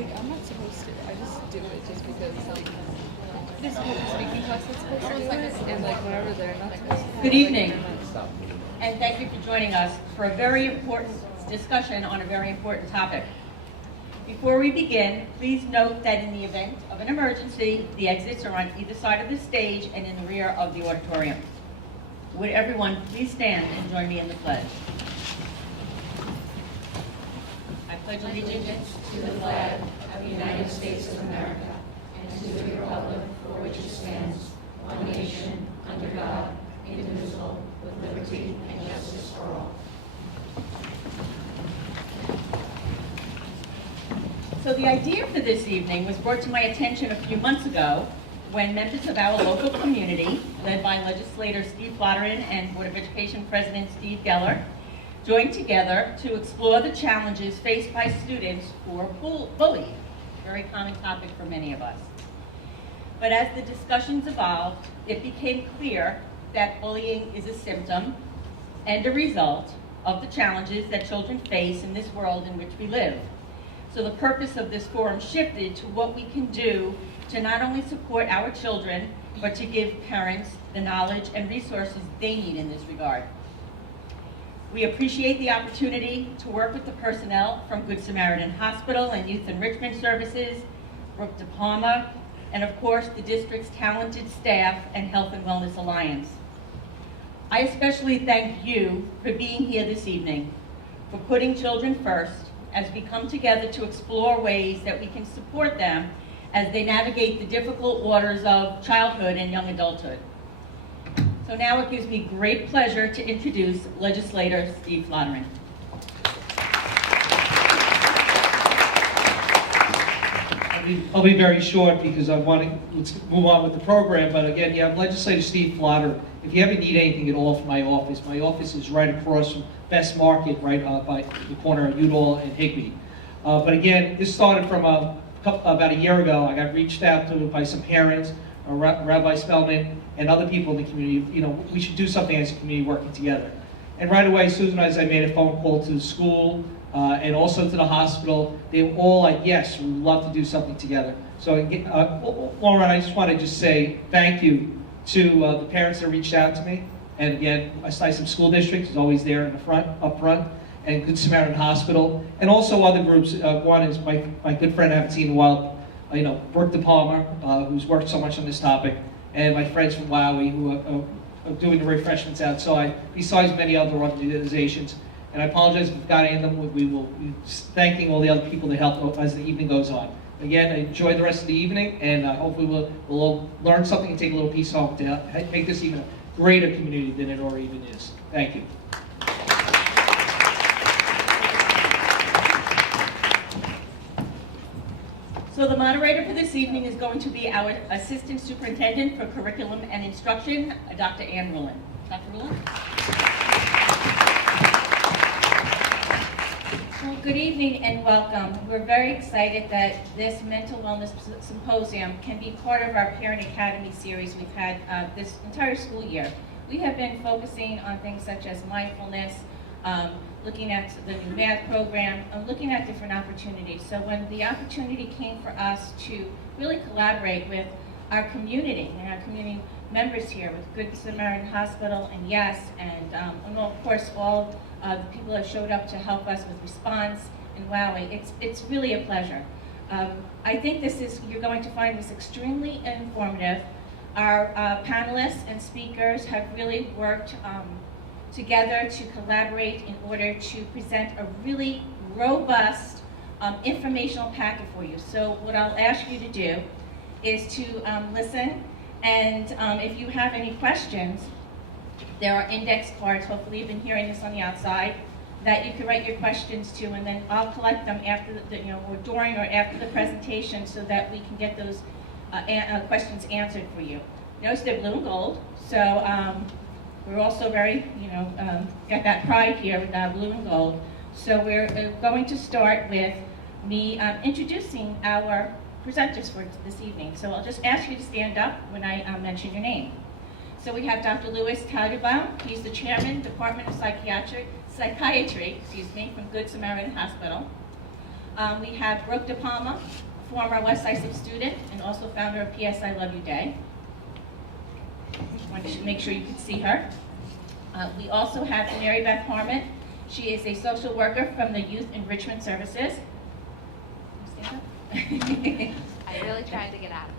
like, I'm not supposed to. I just do it just because, like, this whole speaking class is supposed to do it, and, like, whenever they're not supposed to. Good evening, and thank you for joining us for a very important discussion on a very important topic. Before we begin, please note that in the event of an emergency, the exits are on either side of the stage and in the rear of the auditorium. Would everyone please stand and join me in the pledge? I pledge allegiance to the flag of the United States of America and to the republic for which it stands, one nation, under God, indivisible, with liberty and justice for all. So the idea for this evening was brought to my attention a few months ago when members of our local community, led by legislator Steve Flotterin and Board of Education President Steve Geller, joined together to explore the challenges faced by students who are bullied, a very common topic for many of us. But as the discussions evolved, it became clear that bullying is a symptom and a result of the challenges that children face in this world in which we live. So the purpose of this forum shifted to what we can do to not only support our children, but to give parents the knowledge and resources they need in this regard. We appreciate the opportunity to work with the personnel from Good Samaritan Hospital and Youth Enrichment Services, Brooke De Palma, and of course the district's talented staff and Health and Wellness Alliance. I especially thank you for being here this evening, for putting children first, as we come together to explore ways that we can support them as they navigate the difficult waters of childhood and young adulthood. So now it gives me great pleasure to introduce legislator Steve Flotterin. I'll be very short because I want to let's move on with the program. But again, you have Legislator Steve Flotter. If you ever need anything at all from my office is right across from Best Market, right by the corner of Udall and Higbee. But again, this started from about a year ago. I got reached out to by some parents, Rabbi Spellman, and other people in the community. You know, we should do something as a community working together. And right away, Susan and I made a phone call to the school and also to the hospital. They were all like, yes, we would love to do something together. So, Lauren, I just want to say thank you to the parents that reached out to me. And again, Sysop School District is always there in the front, up front, and Good Samaritan Hospital, and also other groups. One is my good friend I haven't seen in a while, Brooke De Palma, who's worked so much on this topic, and my friends from WOWI who are doing the refreshments outside, besides many other organizations. And I apologize if we've got any of them. We will be thanking all the other people that helped as the evening goes on. Again, enjoy the rest of the evening, and hopefully we'll all learn something and take a little piece home to make this even a greater community than it already even is. Thank you. So the moderator for this evening is going to be our Assistant Superintendent for Curriculum and Instruction, Dr. Ann Rulin. Dr. Rulin? Well, good evening and welcome. We're very excited that this Mental Wellness Symposium can be part of our Parent Academy series we've had this entire school year. We have been focusing on things such as mindfulness, looking at the new math program, looking at different opportunities. So when the opportunity came for us to really collaborate with our community and our community members here with Good Samaritan Hospital and YES, and of course all the people that showed up to help us with response and WOWI, it's really a pleasure. I think you're going to find this extremely informative. Our panelists and speakers have really worked together to collaborate in order to present a really robust informational packet for you. So what I'll ask you to do is to listen, and if you have any questions, there are index cards, hopefully you've been hearing this on the outside, that you can write your questions to, and then I'll collect them after or during or after the presentation so that we can get those questions answered for you. Notice they're blue and gold, so we're also very, got that pride here with blue and gold. So we're going to start with me introducing our presenters for this evening. So I'll just ask you to stand up when I mention your name. So we have Dr. Louis Tagelbaum. He's the chairman, Department of Psychiatry, from Good Samaritan Hospital. We have Brooke De Palma, former West Islip student and also founder of PS I Love You Day. Want to make sure you can see her. We also have Mary Beth Harmon. She is a social worker from the Youth Enrichment Services. I really tried to get out.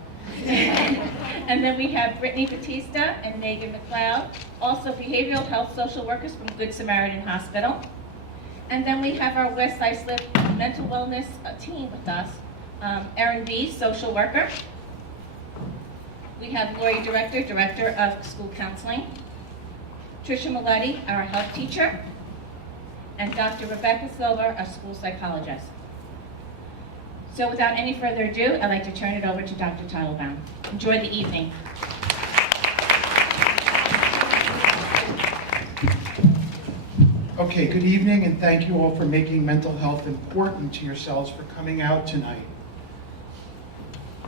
And then we have Brittany Batista and Megan McLeod, also behavioral health social workers from Good Samaritan Hospital. And then we have our West Islip mental wellness team with us. Erin B., social worker. We have Lori Director, Director of School Counseling. Tricia Maletti, our health teacher. And Dr. Rebecca Silver, a school psychologist. So without any further ado, I'd like to turn it over to Dr. Teitelbaum. Enjoy the evening. Okay, good evening, and thank you all for making mental health important to yourselves for coming out tonight.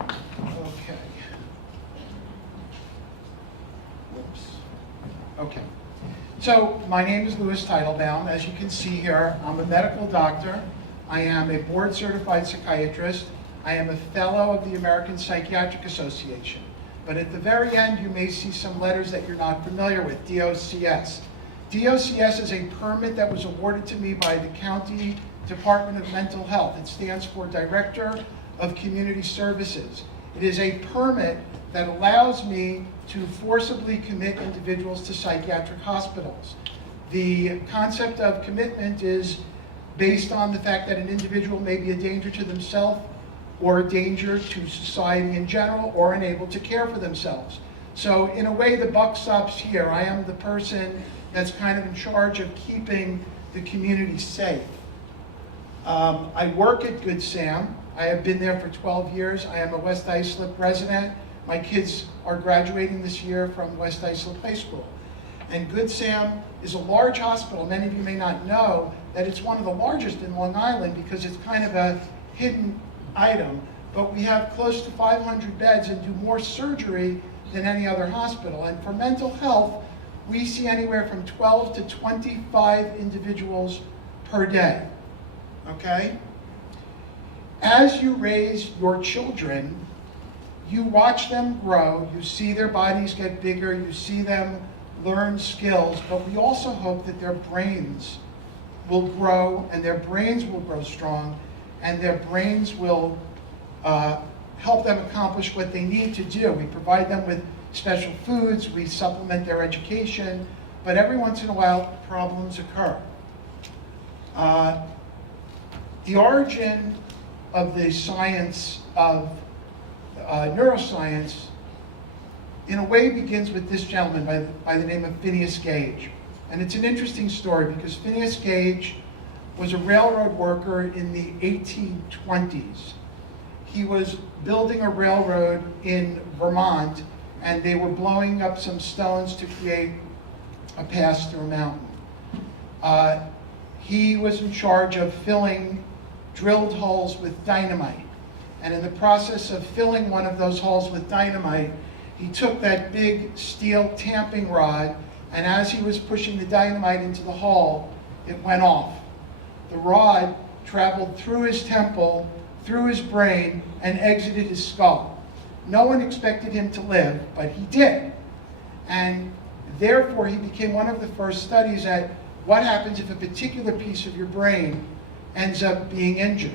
Okay. Whoops. Okay. So, my name is Louis Teitelbaum. As you can see here, I'm a medical doctor. I am a board-certified psychiatrist. I am a fellow of the American Psychiatric Association. But at the very end, you may see some letters that you're not familiar with, DOCS. DOCS is a permit that was awarded to me by the County Department of Mental Health. It stands for Director of Community Services. It is a permit that allows me to forcibly commit individuals to psychiatric hospitals. The concept of commitment is based on the fact that an individual may be a danger to themselves or a danger to society in general or unable to care for themselves. So in a way, the buck stops here. I am the person that's kind of in charge of keeping the community safe. I work at Good Sam. I have been there for 12 years. I am a West Islip resident. My kids are graduating this year from West Islip High School. And Good Sam is a large hospital. Many of you may not know that it's one of the largest in Long Island because it's kind of a hidden item. But we have close to 500 beds and do more surgery than any other hospital. And for mental health, we see anywhere from 12 to 25 individuals per day. Okay? As you raise your children, you watch them grow, you see their bodies get bigger, you see them learn skills, but we also hope that their brains will grow and their brains will grow strong and their brains will help them accomplish what they need to do. We provide them with special foods, we supplement their education, but every once in a while problems occur. The origin of the science of neuroscience in a way begins with this gentleman by the name of Phineas Gage. And it's an interesting story because Phineas Gage was a railroad worker in the 1820s. He was building a railroad in Vermont and they were blowing up some stones to create a pass through a mountain. He was in charge of filling drilled holes with dynamite. And in the process of filling one of those holes with dynamite, he took that big steel tamping rod, and as he was pushing the dynamite into the hole, it went off. The rod traveled through his temple, through his brain, and exited his skull. No one expected him to live, but he did. And therefore, he became one of the first studies at what happens if a particular piece of your brain ends up being injured.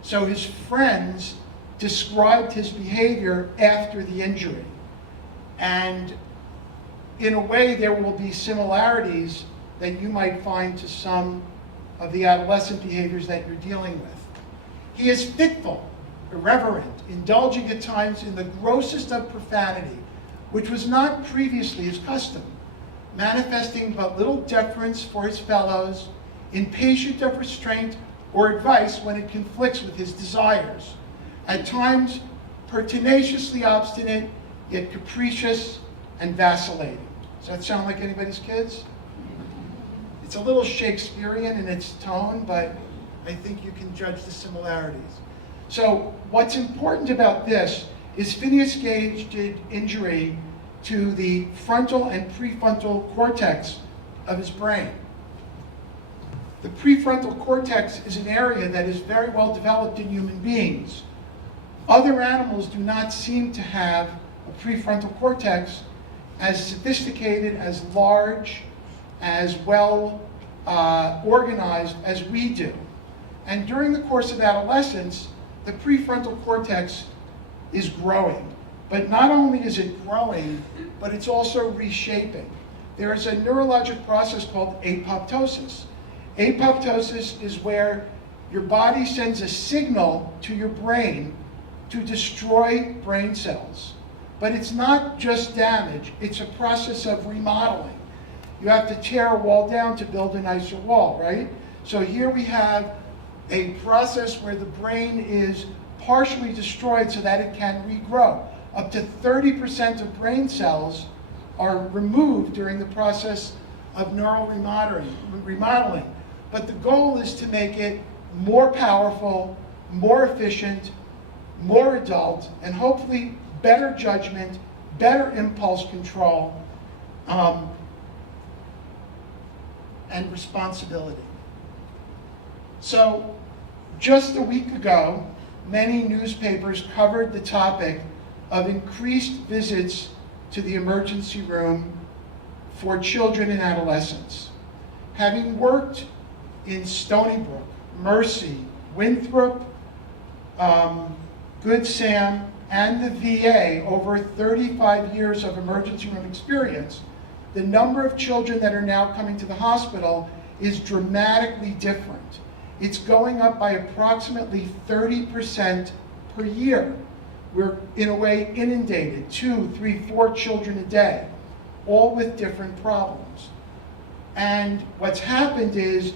So his friends described his behavior after the injury. And in a way, there will be similarities that you might find to some of the adolescent behaviors that you're dealing with. He is fitful, irreverent, indulging at times in the grossest of profanity, which was not previously his custom, manifesting but little deference for his fellows, impatient of restraint or advice when it conflicts with his desires. At times, pertinaciously obstinate, yet capricious and vacillating. Does that sound like anybody's kids? It's a little Shakespearean in its tone, but I think you can judge the similarities. So what's important about this is Phineas Gage did injury to the frontal and prefrontal cortex of his brain. The prefrontal cortex is an area that is very well developed in human beings. Other animals do not seem to have a prefrontal cortex as sophisticated, as large, as well organized as we do. And during the course of adolescence, the prefrontal cortex is growing. But not only is it growing, but it's also reshaping. There is a neurologic process called apoptosis. Apoptosis is where your body sends a signal to your brain to destroy brain cells. But it's not just damage, it's a process of remodeling. You have to tear a wall down to build a nicer wall, right? So here we have a process where the brain is partially destroyed so that it can regrow. Up to 30% of brain cells are removed during the process of neural remodeling. But the goal is to make it more powerful, more efficient, more adult, and hopefully better judgment, better impulse control, and responsibility. So just a week ago, many newspapers covered the topic of increased visits to the emergency room for children and adolescents. Having worked in Stony Brook, Mercy, Winthrop, Good Sam, and the VA over 35 years of emergency room experience, the number of children that are now coming to the hospital is dramatically different. It's going up by approximately 30% per year. We're, in a way, inundated, 2, 3, 4 children a day, all with different problems. And what's happened is,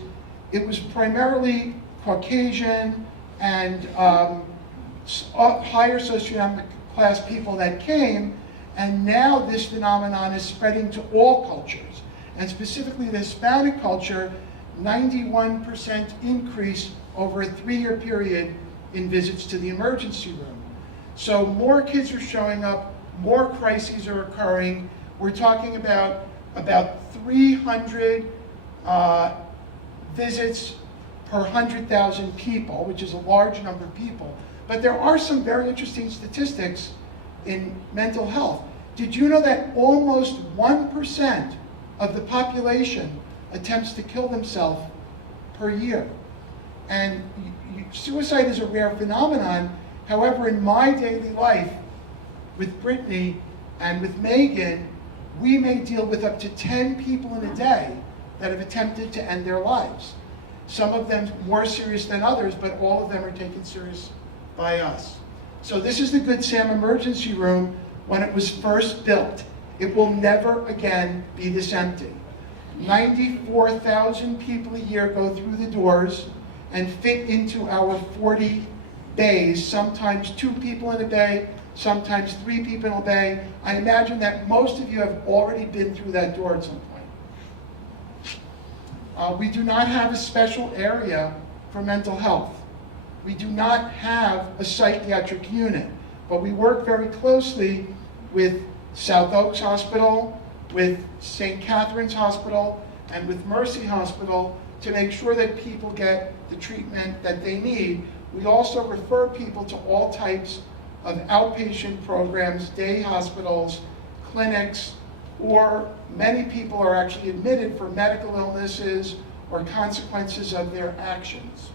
it was primarily Caucasian and higher socioeconomic class people that came, and now this phenomenon is spreading to all cultures, and specifically the Hispanic culture, 91% increase over a 3-year period in visits to the emergency room. So more kids are showing up, more crises are occurring. We're talking about 300 visits per 100,000 people, which is a large number of people. But there are some very interesting statistics in mental health. Did you know that almost 1% of the population attempts to kill themselves per year? And suicide is a rare phenomenon. However, in my daily life, with Brittany and with Megan, we may deal with up to 10 people in a day that have attempted to end their lives. Some of them more serious than others, but all of them are taken serious by us. So this is the Good Sam Emergency Room when it was first built. It will never again be this empty. 94,000 people a year go through the doors and fit into our 40 bays, sometimes 2 people in a bay, sometimes 3 people in a bay. I imagine that most of you have already been through that door at some point. We do not have a special area for mental health. We do not have a psychiatric unit, but we work very closely with South Oaks Hospital, with St. Catherine's Hospital, and with Mercy Hospital to make sure that people get the treatment that they need. We also refer people to all types of outpatient programs, day hospitals, clinics, or many people are actually admitted for medical illnesses or consequences of their actions.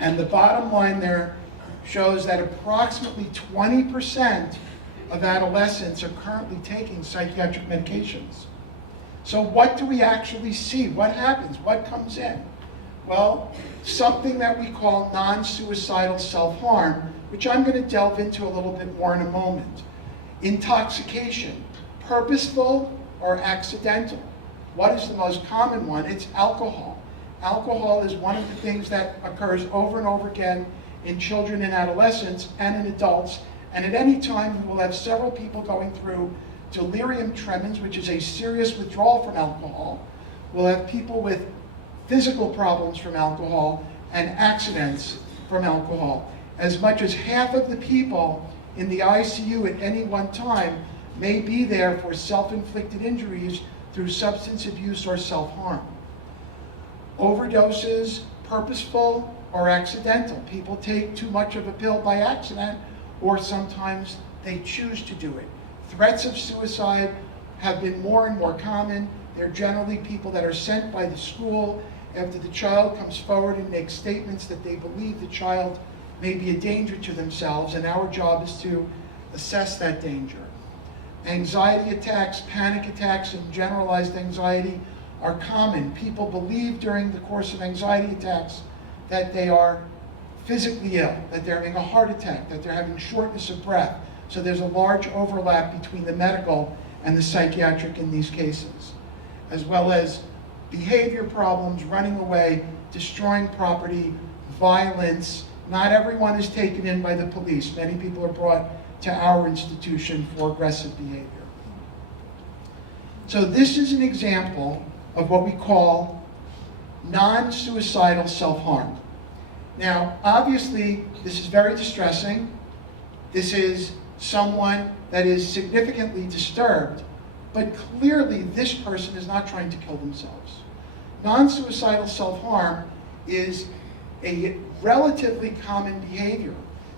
And the bottom line there shows that approximately 20% of adolescents are currently taking psychiatric medications. So what do we actually see? What happens? What comes in? Well, something that we call non-suicidal self-harm, which I'm going to delve into a little bit more in a moment. Intoxication, purposeful or accidental. What is the most common one? It's alcohol. Alcohol is one of the things that occurs over and over again in children and adolescents and in adults. And at any time, we will have several people going through delirium tremens, which is a serious withdrawal from alcohol. We'll have people with physical problems from alcohol and accidents from alcohol. As much as half of the people in the ICU at any one time may be there for self-inflicted injuries through substance abuse or self-harm. Overdoses, purposeful or accidental. People take too much of a pill by accident, or sometimes they choose to do it. Threats of suicide have been more and more common. They're generally people that are sent by the school after the child comes forward and makes statements that they believe the child may be a danger to themselves, and our job is to assess that danger. Anxiety attacks, panic attacks, and generalized anxiety are common. People believe during the course of anxiety attacks that they are physically ill, that they're having a heart attack, that they're having shortness of breath. So there's a large overlap between the medical and the psychiatric in these cases, as well as behavior problems, running away, destroying property, violence. Not everyone is taken in by the police. Many people are brought to our institution for aggressive behavior. So this is an example of what we call non-suicidal self-harm. Now, obviously, this is very distressing. This is someone that is significantly disturbed, but clearly this person is not trying to kill themselves. Non-suicidal self-harm is a relatively common behavior,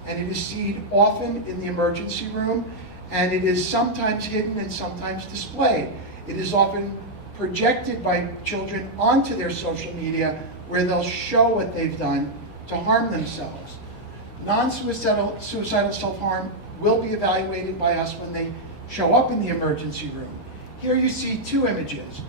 and it is seen often in the emergency room, and it is sometimes hidden and sometimes displayed. It is often projected by children onto their social media, where they'll show what they've done to harm themselves. Non-suicidal self-harm will be evaluated by us when they show up in the emergency room. Here you see two images.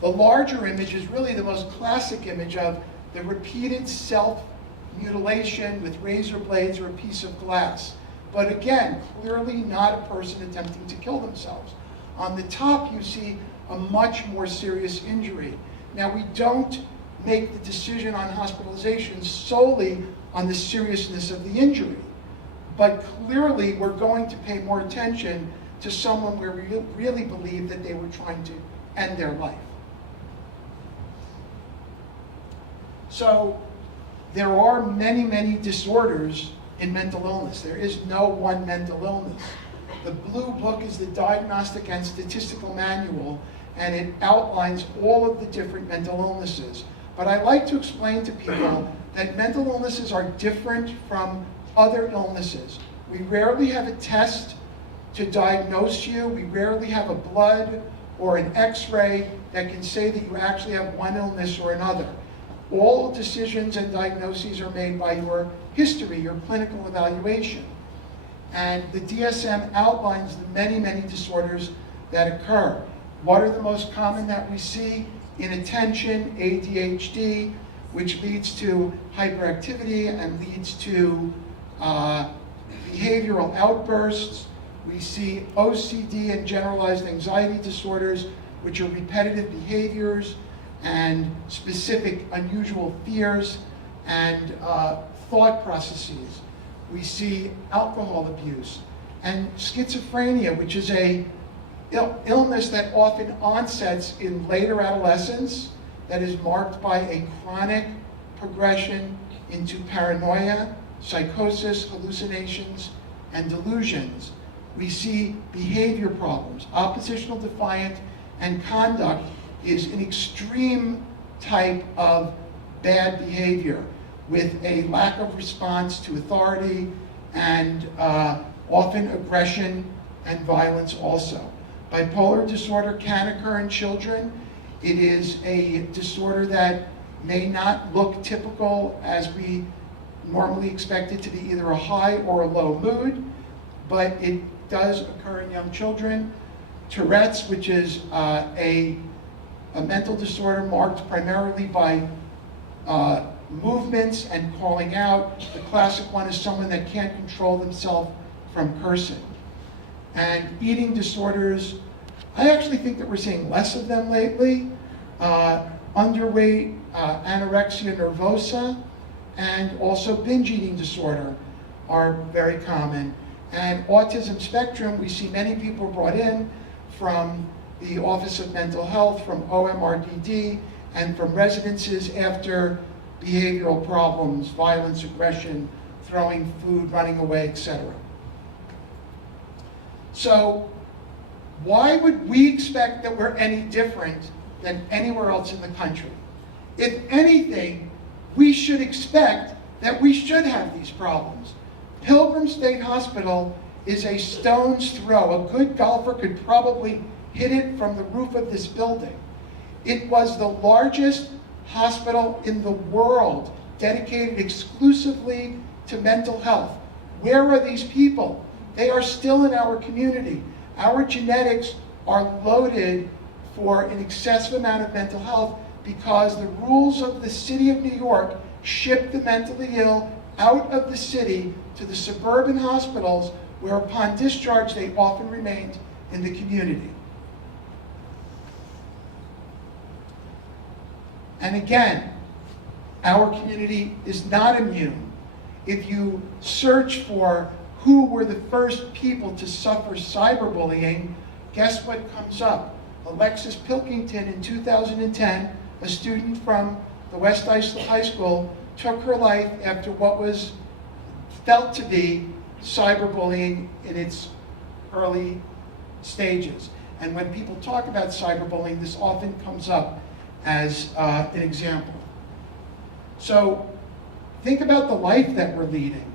The larger image is really the most classic image of the repeated self-mutilation with razor blades or a piece of glass. But again, clearly not a person attempting to kill themselves. On the top you see a much more serious injury. Now, we don't make the decision on hospitalization solely on the seriousness of the injury, but clearly we're going to pay more attention to someone where we really believe that they were trying to end their life. So there are many, many disorders in mental illness. There is no one mental illness. The Blue Book is the Diagnostic and Statistical Manual, and it outlines all of the different mental illnesses. But I like to explain to people that mental illnesses are different from other illnesses. We rarely have a test to diagnose you. We rarely have a blood or an x-ray that can say that you actually have one illness or another. All decisions and diagnoses are made by your history, your clinical evaluation. And the DSM outlines the many, many disorders that occur. What are the most common that we see? Inattention, ADHD, which leads to hyperactivity and leads to behavioral outbursts. We see OCD and generalized anxiety disorders, which are repetitive behaviors and specific unusual fears and thought processes. We see alcohol abuse and schizophrenia, which is a illness that often onsets in later adolescence, that is marked by a chronic progression into paranoia, psychosis, hallucinations, and delusions. We see behavior problems. Oppositional defiant and conduct is an extreme type of bad behavior with a lack of response to authority and often aggression and violence also. Bipolar disorder can occur in children. It is a disorder that may not look typical as we normally expect it to be either a high or a low mood, but it does occur in young children. Tourette's, which is a mental disorder marked primarily by movements and calling out. The classic one is someone that can't control themselves from cursing. And eating disorders, I actually think that we're seeing less of them lately. Underweight, anorexia nervosa, and also binge eating disorder are very common. And autism spectrum, we see many people brought in from the Office of Mental Health, from OMRDD, and from residences after behavioral problems, violence, aggression, throwing food, running away, etc. So Why would we expect that we're any different than anywhere else in the country? If anything, we should expect that we should have these problems. Pilgrim State Hospital is a stone's throw. A good golfer could probably hit it from the roof of this building. It was the largest hospital in the world dedicated exclusively to mental health. Where are these people? They are still in our community. Our genetics are loaded for an excessive amount of mental health because the rules of the city of New York ship the mentally ill out of the city to the suburban hospitals where upon discharge they often remained in the community. And again, our community is not immune. If you search for who were the first people to suffer cyberbullying, guess what comes up? Alexis Pilkington in 2010, a student from the West Islip High School, took her life after what was felt to be cyberbullying in its early stages. And when people talk about cyberbullying, this often comes up as an example. So think about the life that we're leading.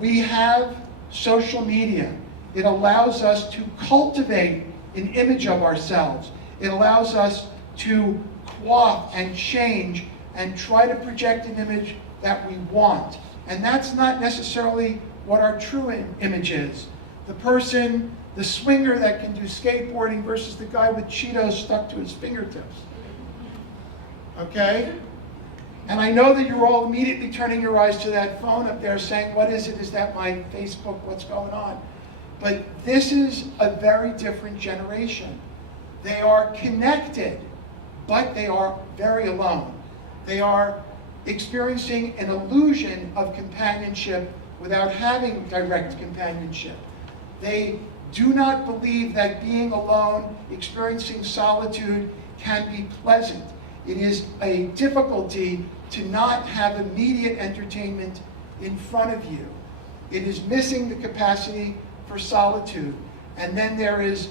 We have social media. It allows us to cultivate an image of ourselves. It allows us to coif and change and try to project an image that we want. And that's not necessarily what our true image is. The person, the swinger that can do skateboarding versus the guy with Cheetos stuck to his fingertips. Okay? And I know that you're all immediately turning your eyes to that phone up there saying, what is it? Is that my Facebook? What's going on? But this is a very different generation. They are connected, but they are very alone. They are experiencing an illusion of companionship without having direct companionship. They do not believe that being alone, experiencing solitude, can be pleasant. It is a difficulty to not have immediate entertainment in front of you. It is missing the capacity for solitude. And then there is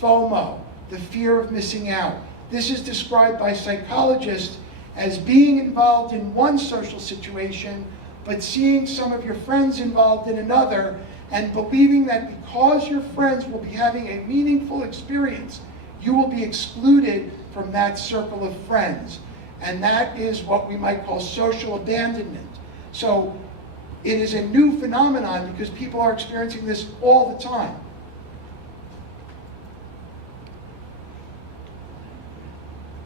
FOMO, the fear of missing out. This is described by psychologists as being involved in one social situation, but seeing some of your friends involved in another, and believing that because your friends will be having a meaningful experience, you will be excluded from that circle of friends. And that is what we might call social abandonment. So it is a new phenomenon because people are experiencing this all the time.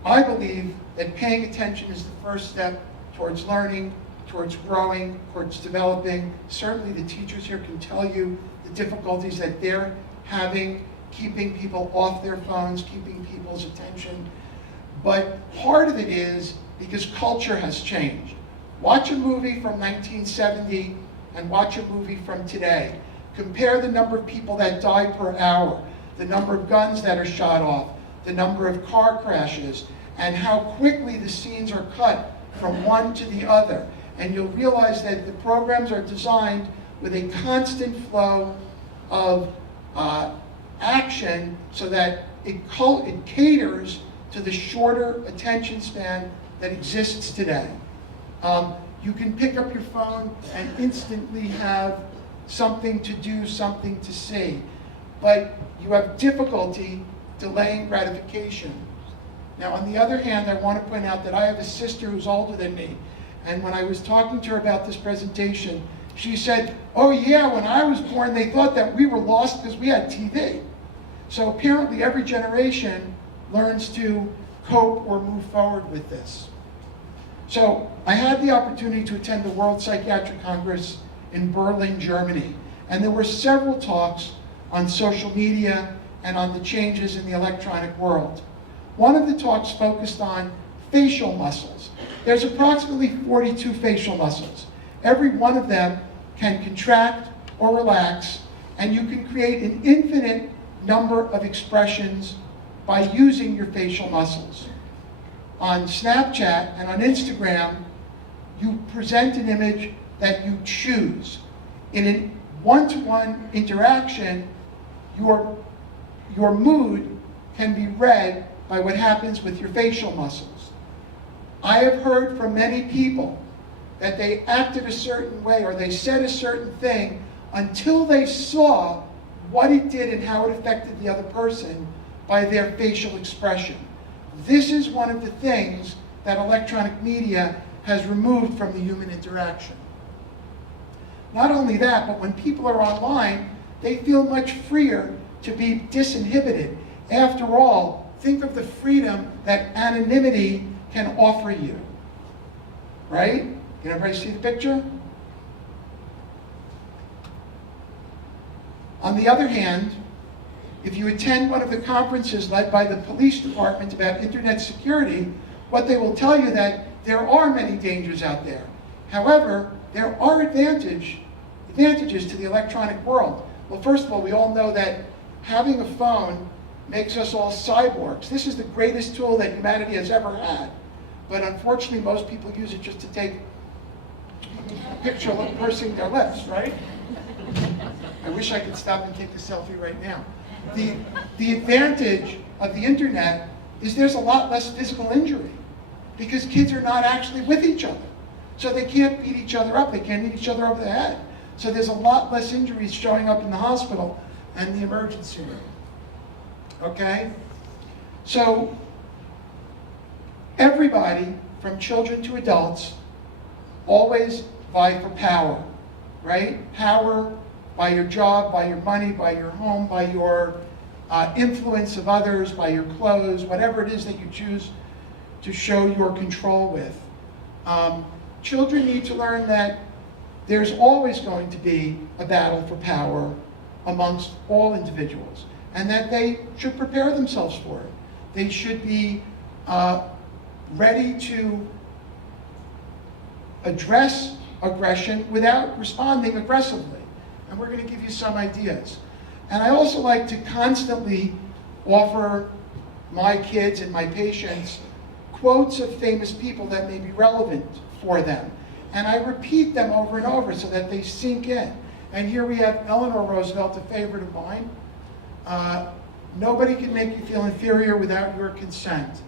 I believe that paying attention is the first step towards learning, towards growing, towards developing. Certainly the teachers here can tell you the difficulties that they're having keeping people off their phones, keeping people's attention. But part of it is because culture has changed. Watch a movie from 1970 and watch a movie from today. Compare the number of people that die per hour, the number of guns that are shot off, the number of car crashes, and how quickly the scenes are cut from one to the other. And you'll realize that the programs are designed with a constant flow of action so that it caters to the shorter attention span that exists today. You can pick up your phone and instantly have something to do, something to see. But you have difficulty delaying gratification. Now, on the other hand, I want to point out that I have a sister who's older than me. And when I was talking to her about this presentation, she said, oh yeah, when I was born, they thought that we were lost because we had TV. So apparently every generation learns to cope or move forward with this. So I had the opportunity to attend the World Psychiatric Congress in Berlin, Germany. And there were several talks on social media and on the changes in the electronic world. One of the talks focused on facial muscles. There's approximately 42 facial muscles. Every one of them can contract or relax, and you can create an infinite number of expressions by using your facial muscles. On Snapchat and on Instagram, you present an image that you choose. In a one-to-one interaction, your mood can be read by what happens with your facial muscles. I have heard from many people that they acted a certain way or they said a certain thing until they saw what it did and how it affected the other person by their facial expression. This is one of the things that electronic media has removed from the human interaction. Not only that, but when people are online, they feel much freer to be disinhibited. After all, think of the freedom that anonymity can offer you. Right? Can everybody see the picture? On the other hand, if you attend one of the conferences led by the police department about internet security, what they will tell you that there are many dangers out there. However, there are advantages to the electronic world. Well, first of all, we all know that having a phone makes us all cyborgs. This is the greatest tool that humanity has ever had. But unfortunately, most people use it just to take a picture of them pursing their lips, right? I wish I could stop and take a selfie right now. The advantage of the internet is there's a lot less physical injury because kids are not actually with each other. So they can't beat each other up, they can't hit each other over the head. So there's a lot less injuries showing up in the hospital and the emergency room. Okay? So everybody, from children to adults, always vie for power, right? Power by your job, by your money, by your home, by your influence of others, by your clothes, whatever it is that you choose to show your control with. Children need to learn that there's always going to be a battle for power amongst all individuals, and that they should prepare themselves for it. They should be ready to address aggression without responding aggressively. And we're going to give you some ideas. And I also like to constantly offer my kids and my patients quotes of famous people that may be relevant for them. And I repeat them over and over so that they sink in. And here we have Eleanor Roosevelt, a favorite of mine. Nobody can make you feel inferior without your consent.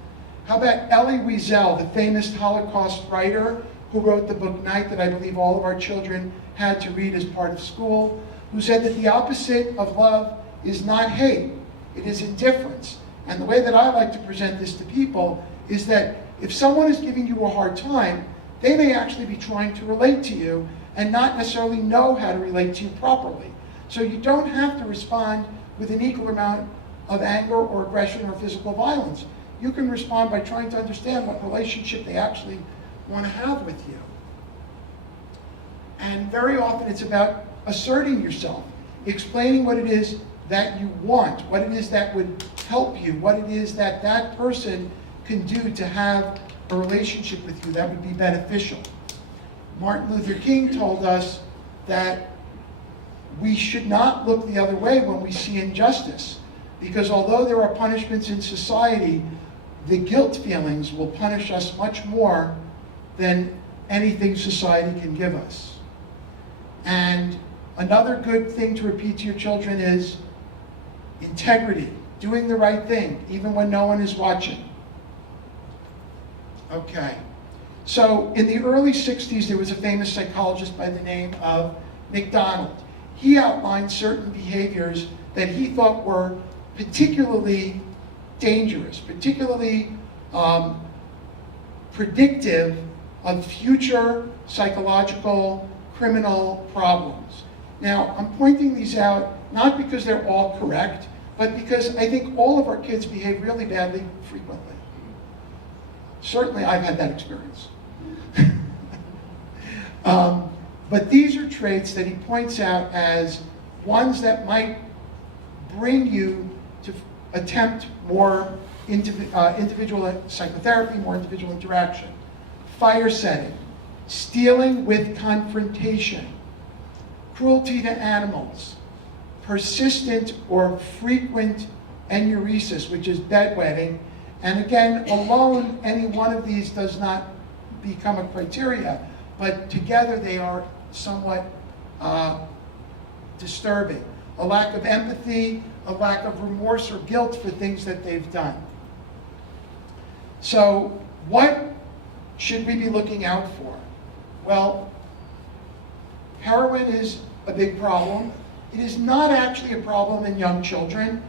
How about Elie Wiesel, the famous Holocaust writer who wrote the book Night that I believe all of our children had to read as part of school, who said that the opposite of love is not hate, it is indifference. And the way that I like to present this to people is that if someone is giving you a hard time, they may actually be trying to relate to you and not necessarily know how to relate to you properly. So you don't have to respond with an equal amount of anger or aggression or physical violence. You can respond by trying to understand what relationship they actually want to have with you. And very often it's about asserting yourself, explaining what it is that you want, what it is that would help you, what it is that that person can do to have a relationship with you that would be beneficial. Martin Luther King told us that we should not look the other way when we see injustice, because although there are punishments in society, the guilt feelings will punish us much more than anything society can give us. And another good thing to repeat to your children is integrity, doing the right thing, even when no one is watching. Okay. So in the early 60s, there was a famous psychologist by the name of McDonald. He outlined certain behaviors that he thought were particularly dangerous, particularly predictive of future psychological criminal problems. Now, I'm pointing these out not because they're all correct, but because I think all of our kids behave really badly frequently. Certainly, I've had that experience. But these are traits that he points out as ones that might bring you to attempt more individual psychotherapy, more individual interaction. Fire setting, stealing with confrontation, cruelty to animals, persistent or frequent enuresis, which is bedwetting. And again, alone, any one of these does not become a criteria, but together they are somewhat disturbing. A lack of empathy, a lack of remorse or guilt for things that they've done. So what should we be looking out for? Well, heroin is a big problem. It is not actually a problem in young children.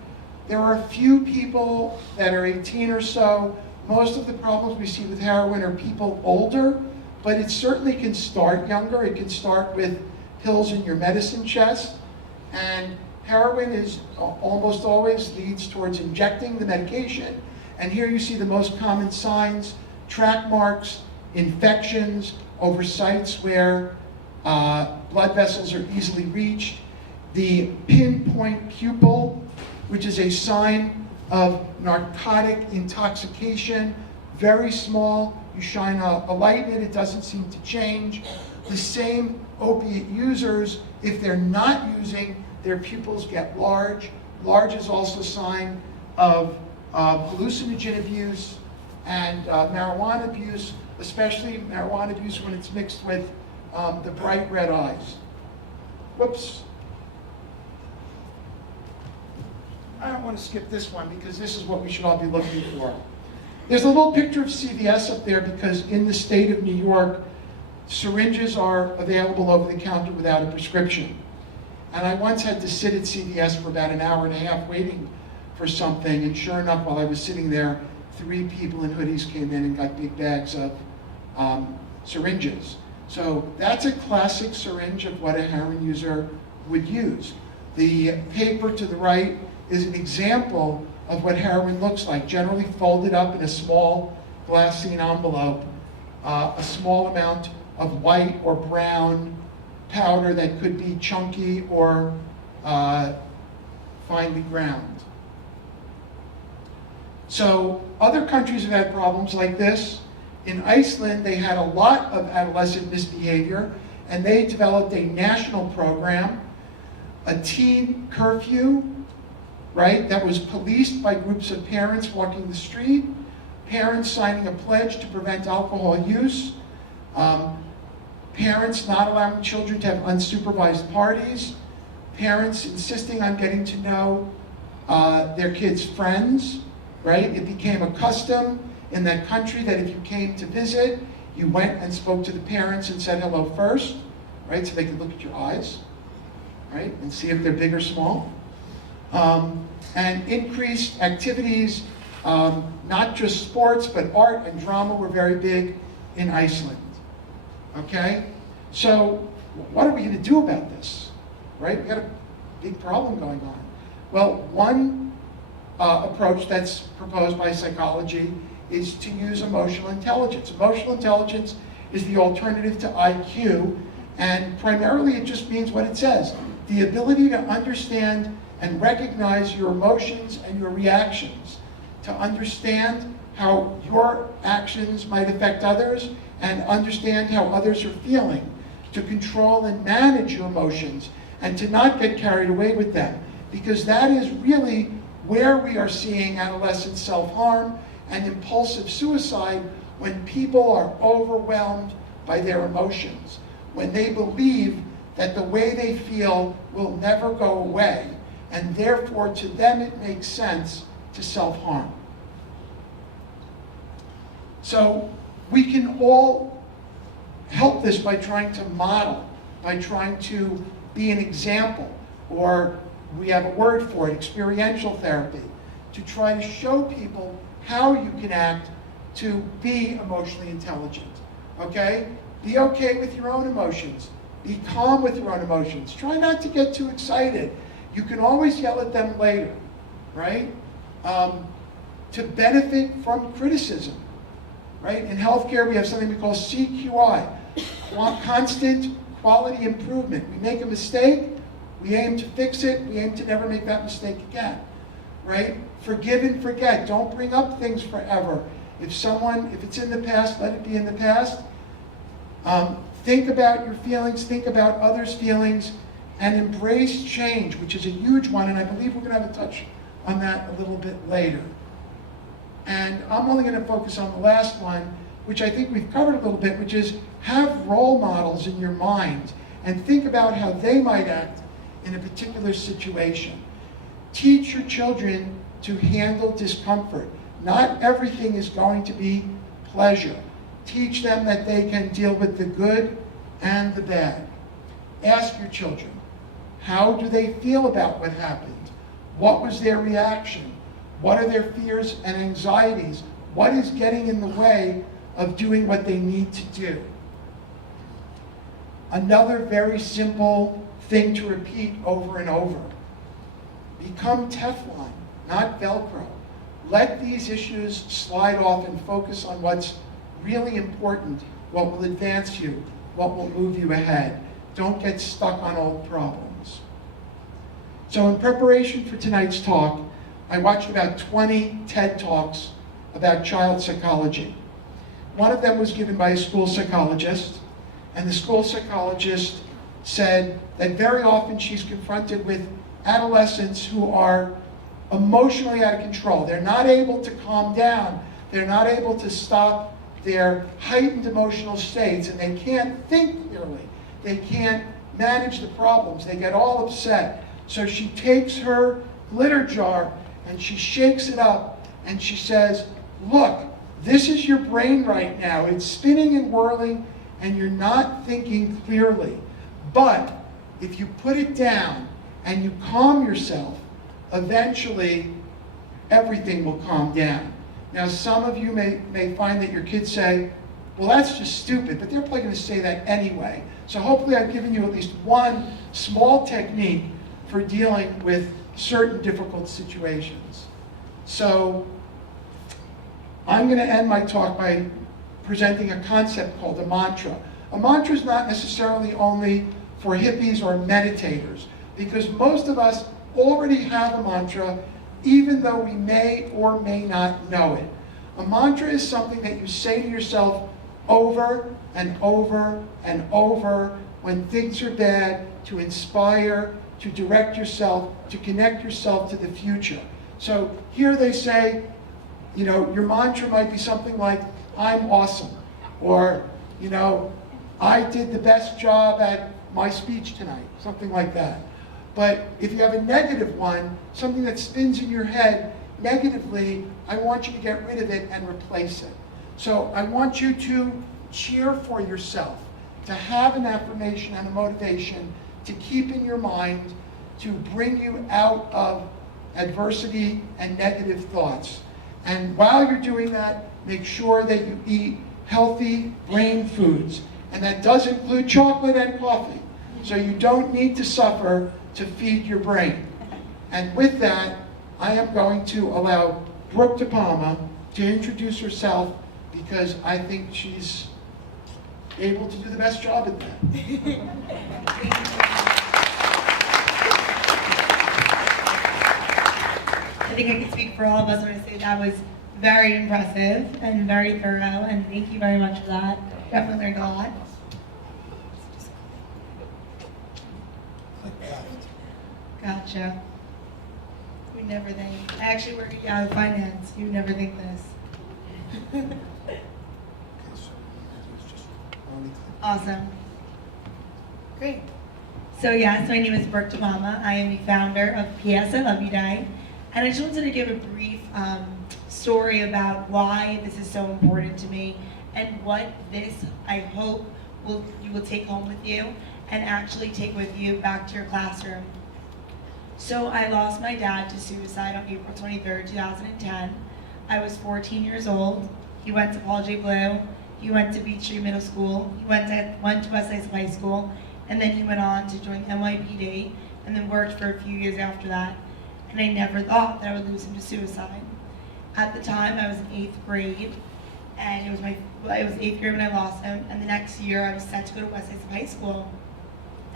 There are a few people that are 18 or so. Most of the problems we see with heroin are people older, but it certainly can start younger. It can start with pills in your medicine chest. And heroin is almost always leads towards injecting the medication. And here you see the most common signs: track marks, infections over sites where blood vessels are easily reached, the pinpoint pupil, which is a sign of narcotic intoxication, very small. You shine a light in it, it doesn't seem to change. The same opiate users, if they're not using, their pupils get large. Large is also a sign of hallucinogen abuse and marijuana abuse, especially marijuana abuse when it's mixed with the bright red eyes. Whoops. I don't want to skip this one because this is what we should all be looking for. There's a little picture of CVS up there because in the state of New York, syringes are available over the counter without a prescription. And I once had to sit at CVS for about an hour and a half waiting for something, and sure enough, while I was sitting there, 3 people in hoodies came in and got big bags of syringes. So that's a classic syringe of what a heroin user would use. The paper to the right is an example of what heroin looks like, generally folded up in a small glassine envelope, a small amount of white or brown powder that could be chunky or finely ground. So other countries have had problems like this. In Iceland, they had a lot of adolescent misbehavior, and they developed a national program, a teen curfew, right, that was policed by groups of parents walking the street, parents signing a pledge to prevent alcohol use, parents not allowing children to have unsupervised parties, parents insisting on getting to know their kids' friends, right? It became a custom in that country that if you came to visit, you went and spoke to the parents and said hello first, right? So they could look at your eyes, right? And see if they're big or small. And increased activities, not just sports, but art and drama were very big in Iceland. Okay? So what are we going to do about this? Right? We've got a big problem going on. Well, one approach that's proposed by psychology is to use emotional intelligence. Emotional intelligence is the alternative to IQ, and primarily it just means what it says: the ability to understand and recognize your emotions and your reactions, to understand how your actions might affect others and understand how others are feeling, to control and manage your emotions and to not get carried away with them, because that is really where we are seeing adolescent self-harm and impulsive suicide, when people are overwhelmed by their emotions, when they believe that the way they feel will never go away, and therefore to them it makes sense to self-harm. So we can all help this by trying to model, by trying to be an example, or we have a word for it, experiential therapy, to try to show people how you can act to be emotionally intelligent, okay? Be okay with your own emotions. Be calm with your own emotions. Try not to get too excited. You can always yell at them later, right? To benefit from criticism, right? In healthcare, we have something we call CQI, constant quality improvement. We make a mistake, we aim to fix it, we aim to never make that mistake again, right? Forgive and forget. Don't bring up things forever. If it's in the past, let it be in the past. Think about your feelings, think about others' feelings, and embrace change, which is a huge one, and I believe we're going to have a touch on that a little bit later. And I'm only going to focus on the last one, which I think we've covered a little bit, which is have role models in your mind and think about how they might act in a particular situation. Teach your children to handle discomfort. Not everything is going to be pleasure. Teach them that they can deal with the good and the bad. Ask your children, how do they feel about what happened? What was their reaction? What are their fears and anxieties? What is getting in the way of doing what they need to do? Another very simple thing to repeat over and over. Become Teflon, not Velcro. Let these issues slide off and focus on what's really important, what will advance you, what will move you ahead. Don't get stuck on old problems. So in preparation for tonight's talk, I watched about 20 TED Talks about child psychology. One of them was given by a school psychologist, and the school psychologist said that very often she's confronted with adolescents who are emotionally out of control. They're not able to calm down. They're not able to stop their heightened emotional states, and they can't think clearly. They can't manage the problems. They get all upset. So she takes her glitter jar and she shakes it up and she says, look, this is your brain right now. It's spinning and whirling and you're not thinking clearly. But if you put it down and you calm yourself, eventually everything will calm down. Now some of you may find that your kids say, well, that's just stupid, but they're probably going to say that anyway. So hopefully I've given you at least one small technique for dealing with certain difficult situations. So I'm going to end my talk by presenting a concept called a mantra. A mantra is not necessarily only for hippies or meditators, because most of us already have a mantra, even though we may or may not know it. A mantra is something that you say to yourself over and over and over when things are bad, to inspire, to direct yourself, to connect yourself to the future. So here they say, you know, your mantra might be something like, I'm awesome, or, you know, I did the best job at my speech tonight, something like that. But if you have a negative one, something that spins in your head negatively, I want you to get rid of it and replace it. So I want you to cheer for yourself, to have an affirmation and a motivation to keep in your mind, to bring you out of adversity and negative thoughts. And while you're doing that, make sure that you eat healthy brain foods. And that does include chocolate and coffee. So you don't need to suffer to feed your brain. And with that, I am going to allow Brooke De Palma to introduce herself, because I think she's able to do the best job at that. I think I can speak for all of us when I say that was very impressive and very thorough, and thank you very much for that. Definitely learned a lot. Gotcha. You would never think. I actually work in finance. You would never think this. Awesome. Great. So yes, my name is Brooke De Palma. I am the founder of PS I Love You Day. And I just wanted to give a brief story about why this is so important to me and what this, I hope, you will take home with you and actually take with you back to your classroom. So I lost my dad to suicide on April 23rd, 2010. I was 14 years old. He went to Paul J. Blue. He went to Beach Street Middle School. He went to West Lakes High School. And then he went on to join NYPD and then worked for a few years after that. And I never thought that I would lose him to suicide. At the time, I was in 8th grade, and it was 8th grade when I lost him, and the next year I was set to go to West Lakes High School.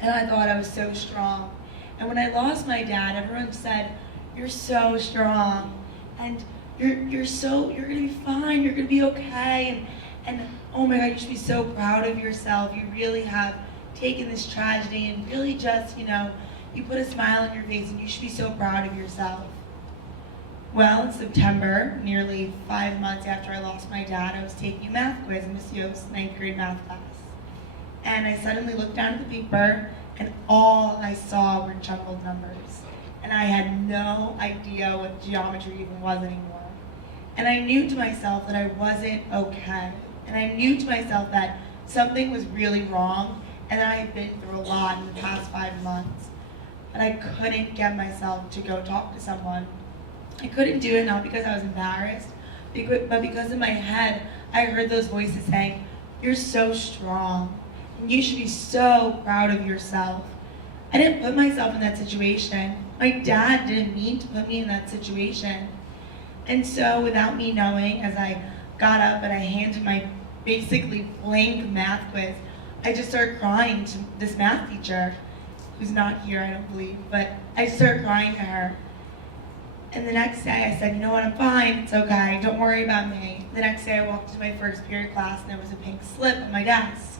And I thought I was so strong. And when I lost my dad, everyone said, "You're so strong, and you're gonna be fine, you're gonna be okay, and oh my God, you should be so proud of yourself. You really have taken this tragedy and really just, you know, you put a smile on your face and you should be so proud of yourself." Well, in September, nearly 5 months after I lost my dad, I was taking a math quiz in Miss Yost's 9th grade math class. And I suddenly looked down at the paper and all I saw were jumbled numbers. And and I had no idea what geometry even was anymore. And I knew to myself that I wasn't okay. And I knew to myself that something was really wrong, and that I had been through a lot in the past 5 months. But I couldn't get myself to go talk to someone. I couldn't do it, not because I was embarrassed, but because in my head, I heard those voices saying, "You're so strong, and you should be so proud of yourself." I didn't put myself in that situation. My dad didn't mean to put me in that situation. And so without me knowing, as I got up and I handed my basically blank math quiz, I just started crying to this math teacher, who's not here, I don't believe, but I just started crying to her. And the next day I said, "You know what, I'm fine, it's okay, don't worry about me." The next day I walked into my first period class and there was a pink slip on my desk.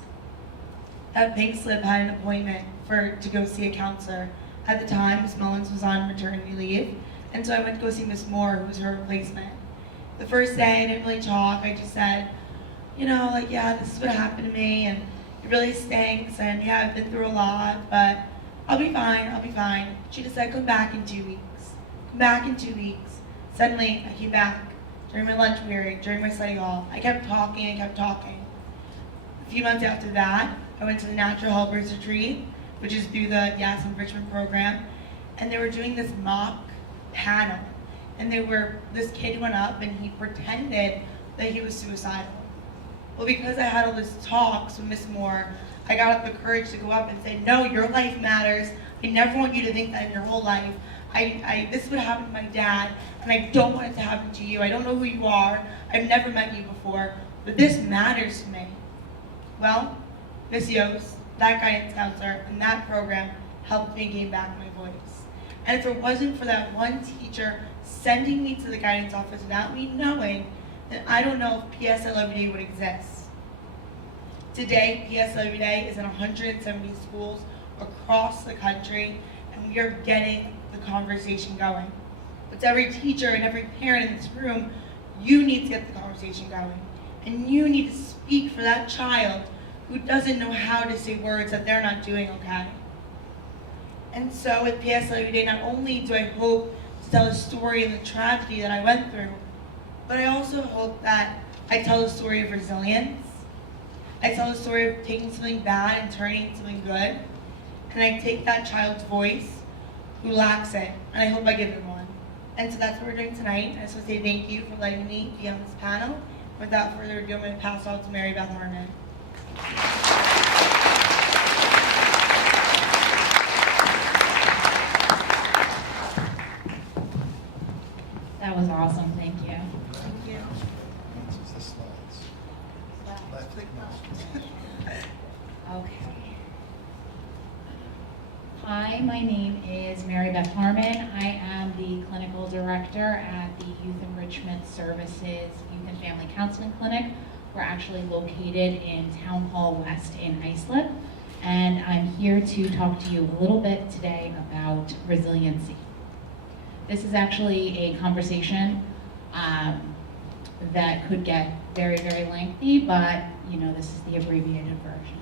That pink slip had an appointment to go see a counselor. At the time, Miss Mullins was on maternity leave, and so I went to go see Miss Moore, who was her replacement. The first day I didn't really talk, I just said, yeah, this is what happened to me, and it really stinks, and yeah, I've been through a lot, but I'll be fine. She just said, "Come back in 2 weeks. Come back in 2 weeks." Suddenly, I came back during my lunch period, during my study hall. I kept talking. A few months after that, I went to the Natural Helpers Retreat, which is through the Yes Enrichment Program, and they were doing this mock panel, and this kid went up and he pretended that he was suicidal. Well, because I had all these talks with Miss Moore, I got up the courage to go up and say, "No, your life matters. I never want you to think that in your whole life. This is what happened to my dad, and I don't want it to happen to you. I don't know who you are. I've never met you before, but this matters to me." Well, Miss Yost, that guidance counselor, and that program helped me gain back my voice. And if it wasn't for that one teacher sending me to the guidance office without me knowing, then I don't know if PS I Love You Day would exist. Today, PS I Love You Day is in 170 schools across the country, and we are getting the conversation going. But to every teacher and every parent in this room, you need to get the conversation going. And you need to speak for that child who doesn't know how to say words that they're not doing okay. And so with PS I Love You Day, not only do I hope to tell a story of the tragedy that I went through, but I also hope that I tell a story of resilience. I tell a story of taking something bad and turning it into something good. And I take that child's voice who lacks it, and I hope I give them one. And so that's what we're doing tonight. I just want to say thank you for letting me be on this panel. Without further ado, I'm going to pass on to Mary Beth Harmon. That was awesome, thank you. Thank you. It's the slides. Left, no. Okay. Hi, my name is Mary Beth Harmon. I am the clinical director at the Youth Enrichment Services Youth and Family Counseling Clinic. We're actually located in Town Hall West in Islip, and I'm here to talk to you a little bit today about resiliency. This is actually a conversation that could get very, very lengthy, but this is the abbreviated version.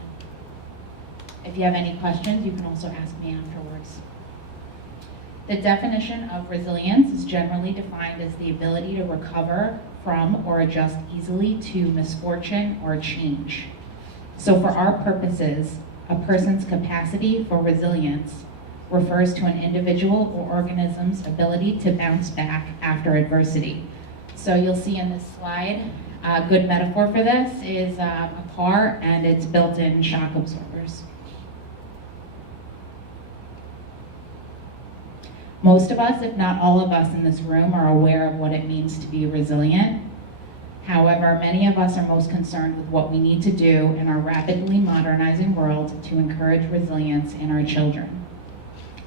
If you have any questions, you can also ask me afterwards. The definition of resilience is generally defined as the ability to recover from or adjust easily to misfortune or change. So for our purposes, a person's capacity for resilience refers to an individual or organism's ability to bounce back after adversity. So you'll see in this slide, a good metaphor for this is a car and its built-in shock absorbers. Most of us, if not all of us in this room, are aware of what it means to be resilient. However, many of us are most concerned with what we need to do in our rapidly modernizing world to encourage resilience in our children.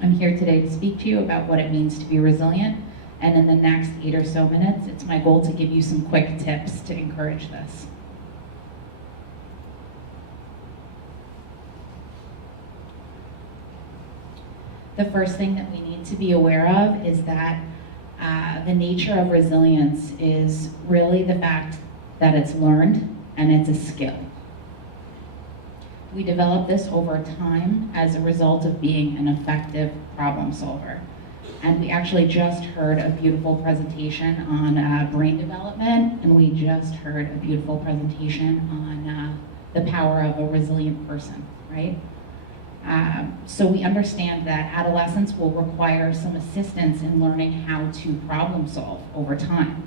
I'm here today to speak to you about what it means to be resilient, and in the next 8 or so minutes, it's my goal to give you some quick tips to encourage this. The first thing that we need to be aware of is that the nature of resilience is really the fact that it's learned and it's a skill. We develop this over time as a result of being an effective problem solver. And we actually just heard a beautiful presentation on brain development, and we just heard a beautiful presentation on the power of a resilient person, right? So we understand that adolescents will require some assistance in learning how to problem solve over time.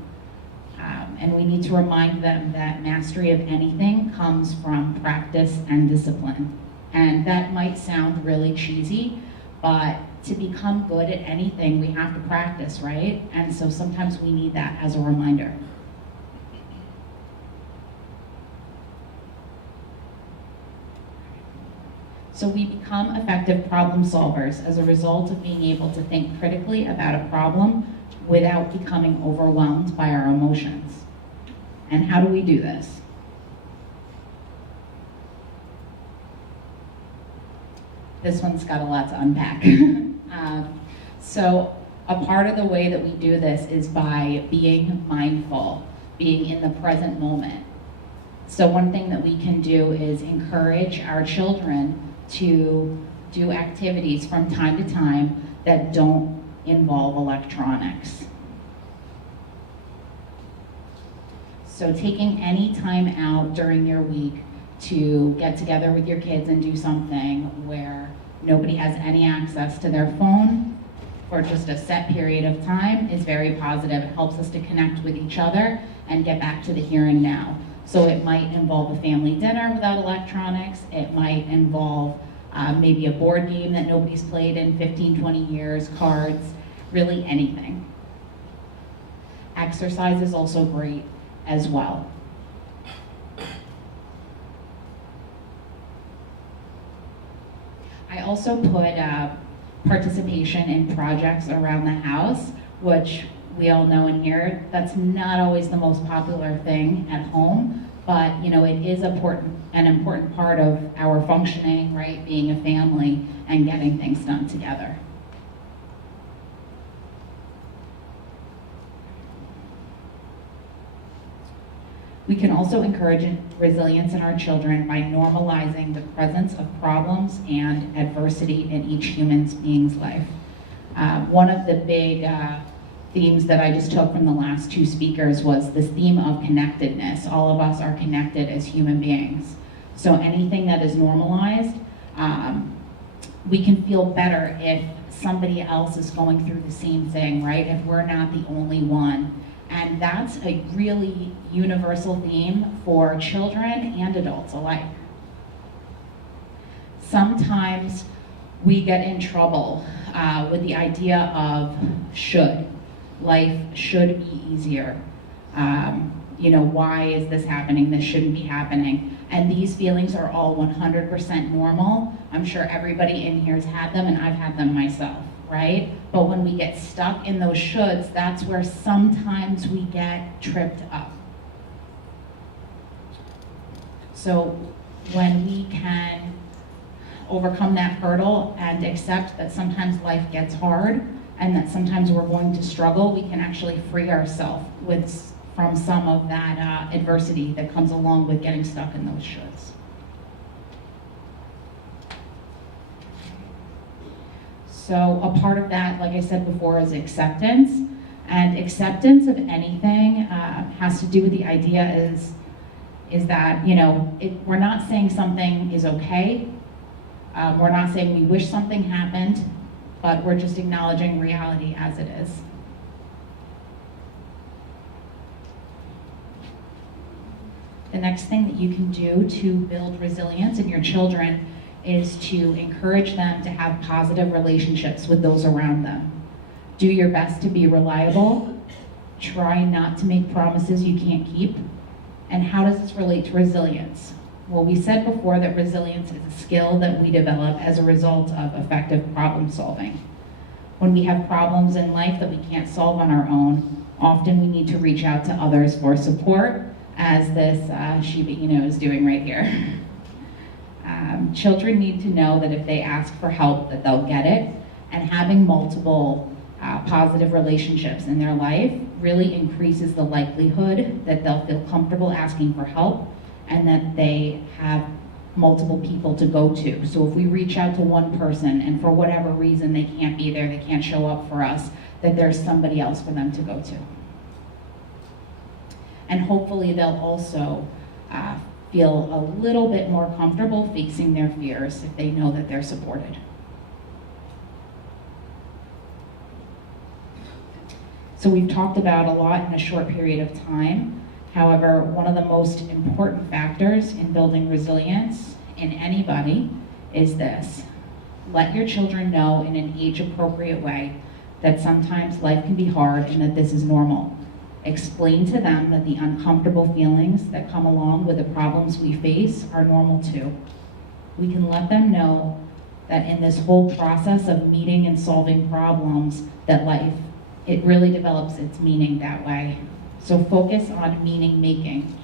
And we need to remind them that mastery of anything comes from practice and discipline. And that might sound really cheesy, but to become good at anything, we have to practice, right? And so sometimes we need that as a reminder. So we become effective problem solvers as a result of being able to think critically about a problem without becoming overwhelmed by our emotions. And how do we do this? This one's got a lot to unpack. So a part of the way that we do this is by being mindful, being in the present moment. So one thing that we can do is encourage our children to do activities from time to time that don't involve electronics. So taking any time out during your week to get together with your kids and do something where nobody has any access to their phone for just a set period of time is very positive. It helps us to connect with each other and get back to the here and now. So it might involve a family dinner without electronics. It might involve maybe a board game that nobody's played in 15, 20 years, cards, really anything. Exercise is also great as well. I also put participation in projects around the house, which we all know in here, that's not always the most popular thing at home, but you know, it is an important part of our functioning, right? Being a family and getting things done together. We can also encourage resilience in our children by normalizing the presence of problems and adversity in each human being's life. One of the big themes that I just took from the last two speakers was this theme of connectedness. All of us are connected as human beings. So anything that is normalized, we can feel better if somebody else is going through the same thing, right? If we're not the only one. And that's a really universal theme for children and adults alike. Sometimes we get in trouble with the idea of should. Life should be easier. You know, why is this happening? This shouldn't be happening. And these feelings are all 100% normal. I'm sure everybody in here has had them, and I've had them myself, right? But when we get stuck in those shoulds, that's where sometimes we get tripped up. So when we can overcome that hurdle and accept that sometimes life gets hard and that sometimes we're going to struggle, we can actually free ourselves from some of that adversity that comes along with getting stuck in those shoulds. So a part of that, like I said before, is acceptance. And acceptance of anything has to do with the idea is that, you know, we're not saying something is okay. We're not saying we wish something happened, but we're just acknowledging reality as it is. The next thing that you can do to build resilience in your children is to encourage them to have positive relationships with those around them. Do your best to be reliable. Try not to make promises you can't keep. And how does this relate to resilience? Well, we said before that resilience is a skill that we develop as a result of effective problem solving. When we have problems in life that we can't solve on our own, often we need to reach out to others for support, as this Shiba Inu is doing right here. Children need to know that if they ask for help, that they'll get it, and having multiple positive relationships in their life really increases the likelihood that they'll feel comfortable asking for help and that they have multiple people to go to. So if we reach out to one person and for whatever reason they can't be there, they can't show up for us, that there's somebody else for them to go to. And hopefully they'll also feel a little bit more comfortable facing their fears if they know that they're supported. So we've talked about a lot in a short period of time. However, one of the most important factors in building resilience in anybody is this. Let your children know in an age-appropriate way that sometimes life can be hard and that this is normal. Explain to them that the uncomfortable feelings that come along with the problems we face are normal too. We can let them know that in this whole process of meeting and solving problems, that life, it really develops its meaning that way. So focus on meaning making.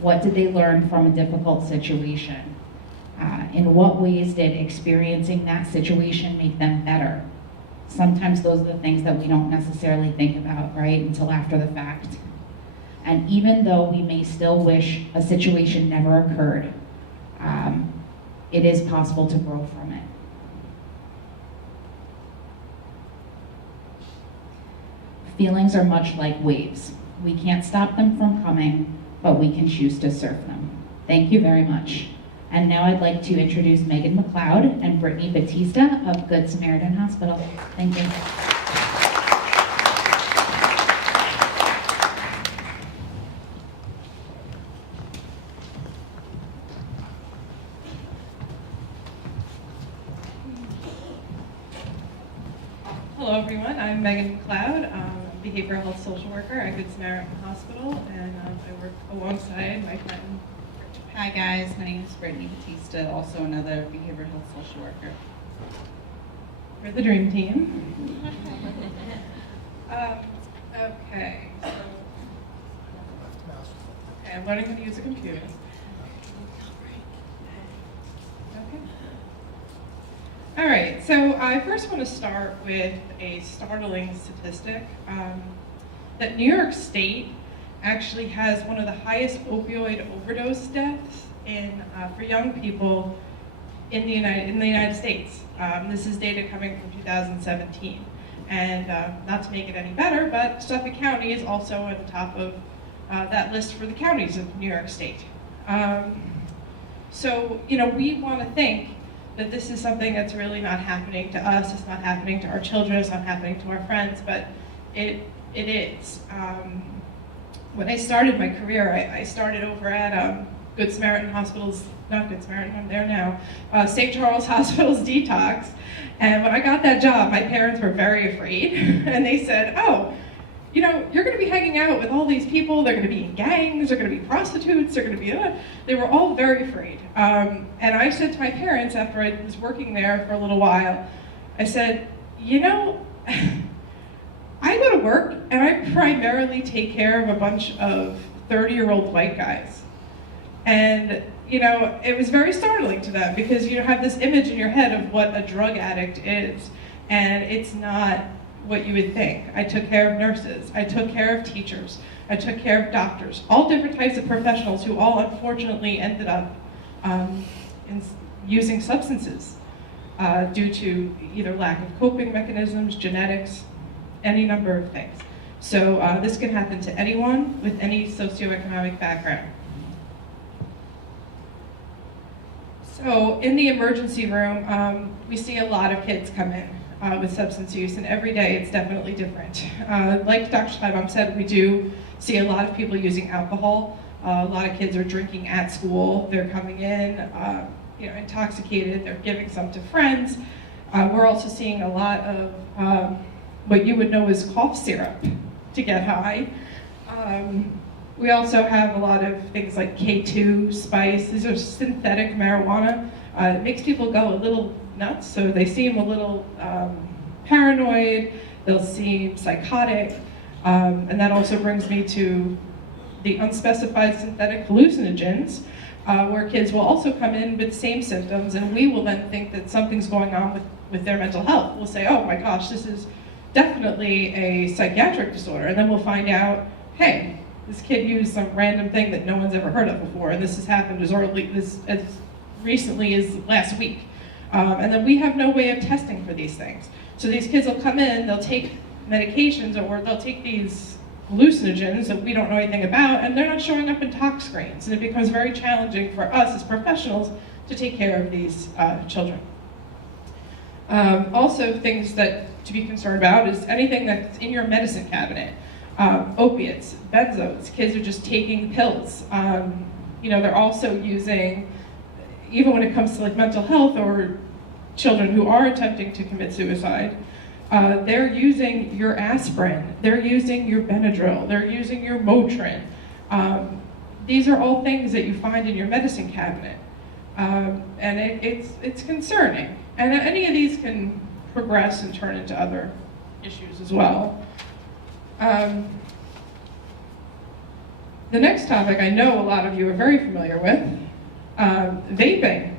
What did they learn from a difficult situation? In what ways did experiencing that situation make them better? Sometimes those are the things that we don't necessarily think about, right, until after the fact. And even though we may still wish a situation never occurred, it is possible to grow from it. Feelings are much like waves. We can't stop them from coming, but we can choose to surf them. Thank you very much. And now I'd like to introduce Megan McLeod and Brittany Batista of Good Samaritan Hospital. Thank you. Hello everyone, I'm Megan McLeod, behavioral health social worker at Good Samaritan Hospital, and I work alongside my friend. Hi guys, my name is Brittany Batista, also another behavioral health social worker. We're the dream team. Okay, I'm learning how to use a computer. Okay. All right, so I first want to start with a startling statistic that New York State actually has one of the highest opioid overdose deaths for young people in the United States. This is data coming from 2017. And not to make it any better, but Suffolk County is also on the top of that list for the counties of New York State. So, we want to think that this is something that's really not happening to us, it's not happening to our children, it's not happening to our friends, but it is. When I started my career, I started over at Good Samaritan Hospital's, not Good Samaritan, I'm there now, St. Charles Hospital's detox. And when I got that job, my parents were very afraid. And they said, oh, you're going to be hanging out with all these people, they're going to be in gangs, they're going to be prostitutes, they're going to be, they were all very afraid. And I said to my parents after I was working there for a little while, I said, I go to work and I primarily take care of a bunch of 30-year-old white guys. And, it was very startling to them because you have this image in your head of what a drug addict is, and it's not what you would think. I took care of nurses, I took care of teachers, I took care of doctors, all different types of professionals who all unfortunately ended up using substances due to either lack of coping mechanisms, genetics, any number of things. So this can happen to anyone with any socioeconomic background. So in the emergency room, we see a lot of kids come in with substance use, and every day it's definitely different. Like Dr. Schleibbaum said, we do see a lot of people using alcohol. A lot of kids are drinking at school. They're coming in, intoxicated. They're giving some to friends. We're also seeing a lot of what you would know as cough syrup to get high. We also have a lot of things like K2, spice. These are synthetic marijuana. It makes people go a little nuts, so they seem a little paranoid, they'll seem psychotic, and that also brings me to the unspecified synthetic hallucinogens, where kids will also come in with the same symptoms, and we will then think that something's going on with their mental health. We'll say, oh my gosh, this is definitely a psychiatric disorder, and then we'll find out, hey, this kid used some random thing that no one's ever heard of before, and this has happened as recently as last week. And then we have no way of testing for these things. So these kids will come in, they'll take medications, or they'll take these hallucinogens that we don't know anything about, and they're not showing up in tox screens. And it becomes very challenging for us as professionals to take care of these children. Also, things that to be concerned about is anything that's in your medicine cabinet. Opiates, benzos, kids are just taking pills. They're also using, even when it comes to like mental health or children who are attempting to commit suicide, they're using your aspirin, they're using your Benadryl, they're using your Motrin. These are all things that you find in your medicine cabinet. And it's concerning. And any of these can progress and turn into other issues as well. The next topic I know a lot of you are very familiar with, vaping.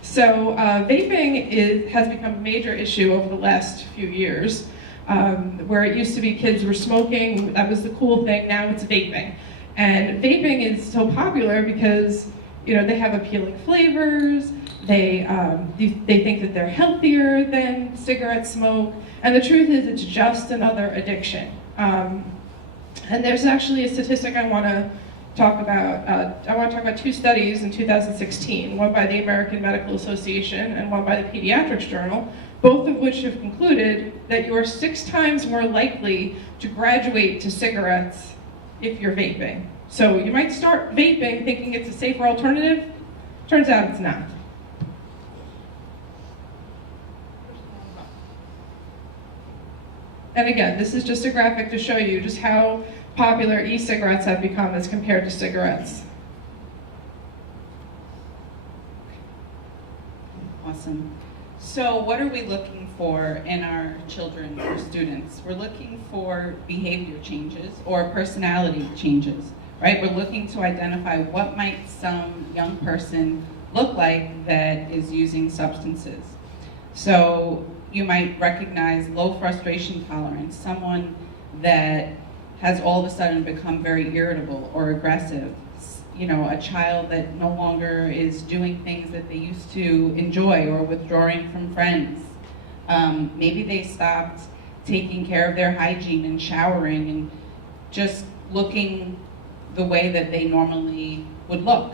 So vaping has become a major issue over the last few years, where it used to be kids were smoking, that was the cool thing, now it's vaping. And vaping is so popular because they have appealing flavors, they think that they're healthier than cigarette smoke, and the truth is it's just another addiction. And there's actually a statistic I want to talk about. I want to talk about two studies in 2016, one by the American Medical Association and one by the Pediatrics Journal, both of which have concluded that you are 6 times more likely to graduate to cigarettes if you're vaping. So you might start vaping thinking it's a safer alternative. Turns out it's not. And again, this is just a graphic to show you just how popular e-cigarettes have become as compared to cigarettes. Awesome. So what are we looking for in our children or students? We're looking for behavior changes or personality changes, right? We're looking to identify what might some young person look like that is using substances. So you might recognize low frustration tolerance, someone that has all of a sudden become very irritable or aggressive. A child that no longer is doing things that they used to enjoy or withdrawing from friends. Maybe they stopped taking care of their hygiene and showering and just looking the way that they normally would look.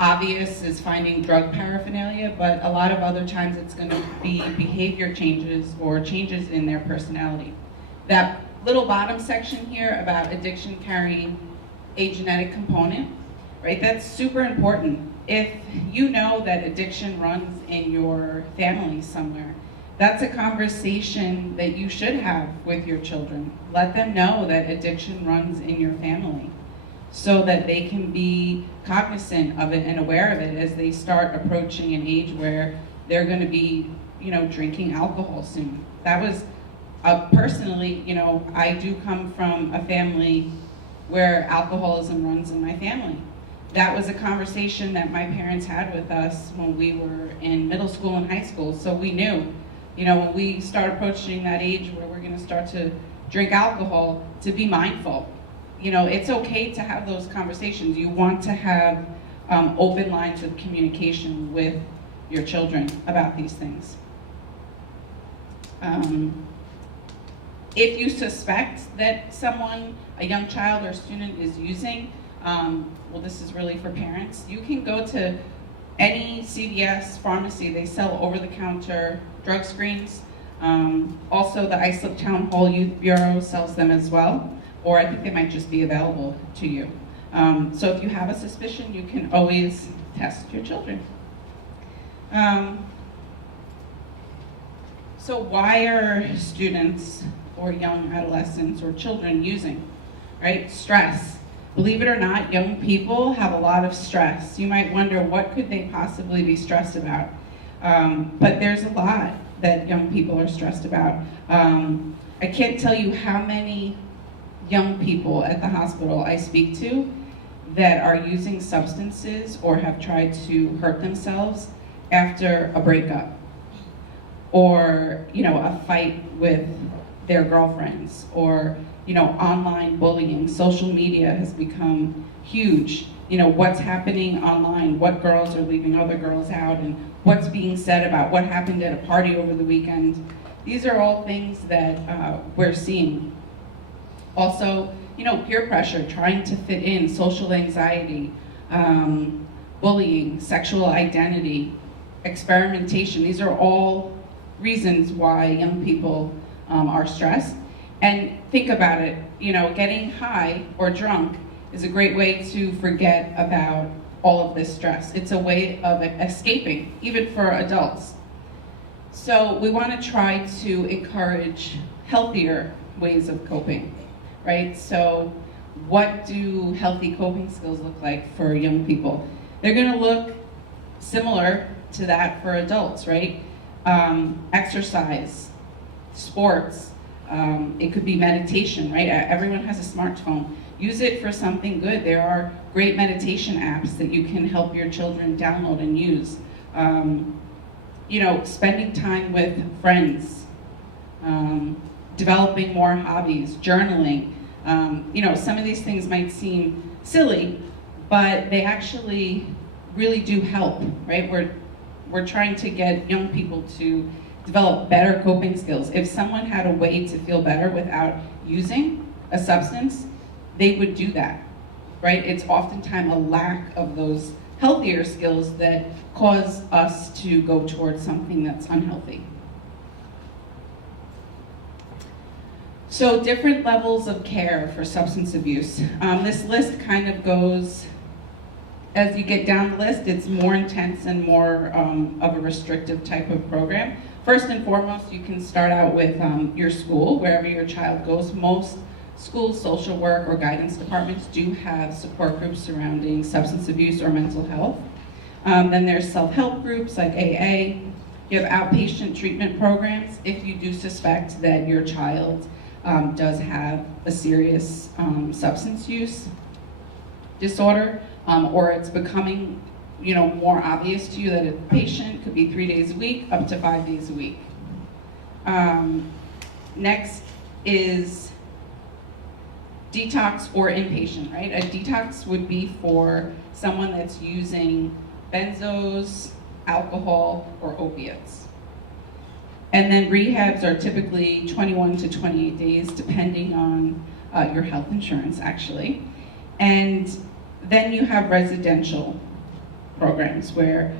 Obvious is finding drug paraphernalia, but a lot of other times it's going to be behavior changes or changes in their personality. That little bottom section here about addiction carrying a genetic component, right? That's super important. If you know that addiction runs in your family somewhere, that's a conversation that you should have with your children. Let them know that addiction runs in your family, so that they can be cognizant of it and aware of it as they start approaching an age where they're going to be, drinking alcohol soon. That was, personally, I do come from a family where alcoholism runs in my family. That was a conversation that my parents had with us when we were in middle school and high school, so we knew, when we start approaching that age where we're going to start to drink alcohol, to be mindful. It's okay to have those conversations. You want to have open lines of communication with your children about these things. If you suspect that someone, a young child or student is using, this is really for parents, you can go to any CVS pharmacy. They sell over-the-counter drug screens. Also, the Islip Town Hall Youth Bureau sells them as well. Or I think they might just be available to you. So if you have a suspicion, you can always test your children. So why are students or young adolescents or children using, right? Stress. Believe it or not, young people have a lot of stress. You might wonder, what could they possibly be stressed about? But there's a lot that young people are stressed about. I can't tell you how many young people at the hospital I speak to that are using substances or have tried to hurt themselves after a breakup or a fight with their girlfriends or online bullying. Social media has become huge. What's happening online, what girls are leaving other girls out, and what's being said about what happened at a party over the weekend. These are all things that we're seeing. Also, peer pressure, trying to fit in, social anxiety, bullying, sexual identity, experimentation. These are all reasons why young people are stressed. And think about it, getting high or drunk is a great way to forget about all of this stress. It's a way of escaping, even for adults. So we want to try to encourage healthier ways of coping, right? So what do healthy coping skills look like for young people? They're going to look similar to that for adults, right? Exercise, sports, it could be meditation, right? Everyone has a smartphone. Use it for something good. There are great meditation apps that you can help your children download and use. Spending time with friends, developing more hobbies, journaling. Some of these things might seem silly, but they actually really do help, right? We're trying to get young people to develop better coping skills. If someone had a way to feel better without using a substance, they would do that, right? It's oftentimes a lack of those healthier skills that cause us to go towards something that's unhealthy. So different levels of care for substance abuse. This list kind of goes, as you get down the list, it's more intense and more of a restrictive type of program. First and foremost, you can start out with your school, wherever your child goes. Most schools, social work, or guidance departments do have support groups surrounding substance abuse or mental health. Then there's self-help groups like AA. You have outpatient treatment programs if you do suspect that your child does have a serious substance use disorder, or it's becoming more obvious to you that a patient could be 3 days a week up to 5 days a week. Next is detox or inpatient, right? A detox would be for someone that's using benzos, alcohol, or opiates. And then rehabs are typically 21 to 28 days, depending on your health insurance, actually. And then you have residential programs where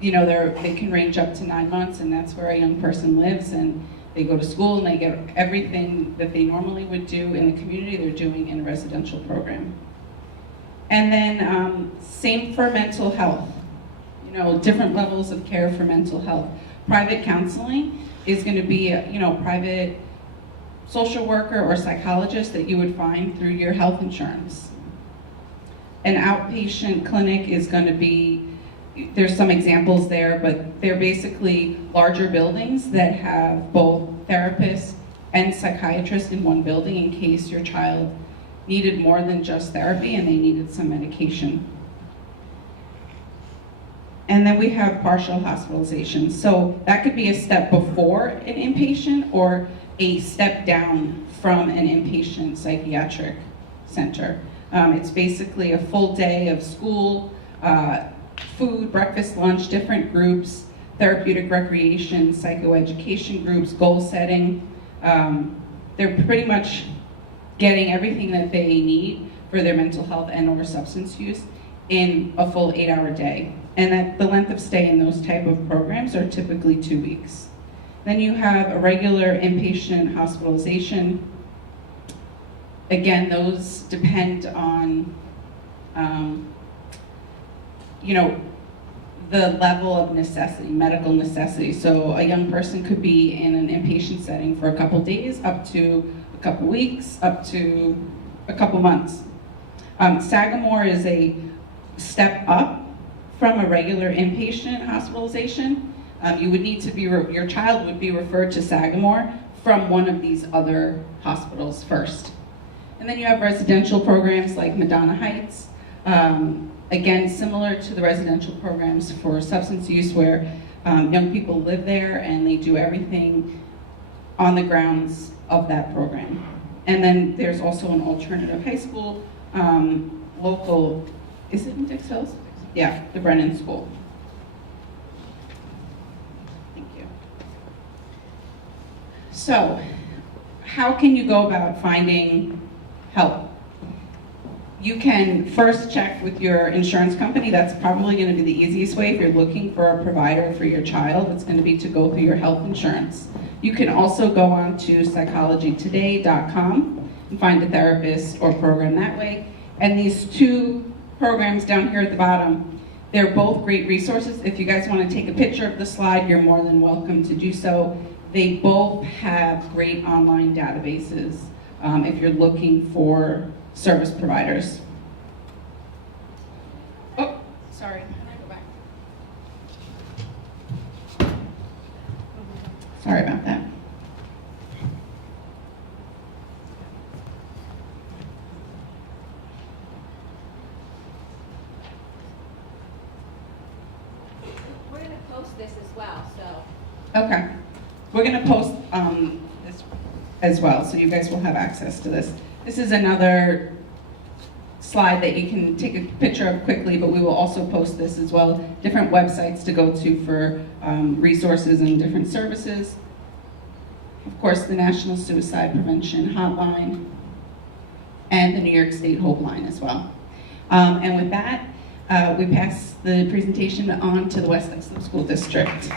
they can range up to 9 months, and that's where a young person lives, and they go to school and they get everything that they normally would do in the community, they're doing in a residential program. And then same for mental health, different levels of care for mental health. Private counseling is going to be a private social worker or psychologist that you would find through your health insurance. An outpatient clinic is going to be, there's some examples there, but they're basically larger buildings that have both therapists and psychiatrists in one building in case your child needed more than just therapy and they needed some medication. And then we have partial hospitalization. So that could be a step before an inpatient or a step down from an inpatient psychiatric center. It's basically a full day of school, food, breakfast, lunch, different groups, therapeutic recreation, psychoeducation groups, goal setting. They're pretty much getting everything that they need for their mental health and or substance use in a full 8-hour day. And that the length of stay in those type of programs are typically 2 weeks. Then you have a regular inpatient hospitalization. Again, those depend on, the level of necessity, medical necessity. So a young person could be in an inpatient setting for a couple days, up to a couple weeks, up to a couple months. Sagamore is a step up from a regular inpatient hospitalization. You would need to be, your child would be referred to Sagamore from one of these other hospitals first. And then you have residential programs like Madonna Heights. Again, similar to the residential programs for substance use where young people live there and they do everything on the grounds of that program. And then there's also an alternative high school, local, is it in Dix Hills? Yeah, the Brennan School. Thank you. So, how can you go about finding help? You can first check with your insurance company. That's probably going to be the easiest way if you're looking for a provider for your child. It's going to be to go through your health insurance. You can also go on to psychologytoday.com and find a therapist or program that way. And these two programs down here at the bottom, they're both great resources. If you guys want to take a picture of the slide, you're more than welcome to do so. They both have great online databases if you're looking for service providers. Oh, sorry, can I go back? Sorry about that. We're going to post this as well, so. Okay. We're going to post this as well, so you guys will have access to this. This is another slide that you can take a picture of quickly, but we will also post this as well. Different websites to go to for resources and different services. Of course, the National Suicide Prevention Hotline and the New York State Hope Line as well. And with that, we pass the presentation on to the West Islip School District.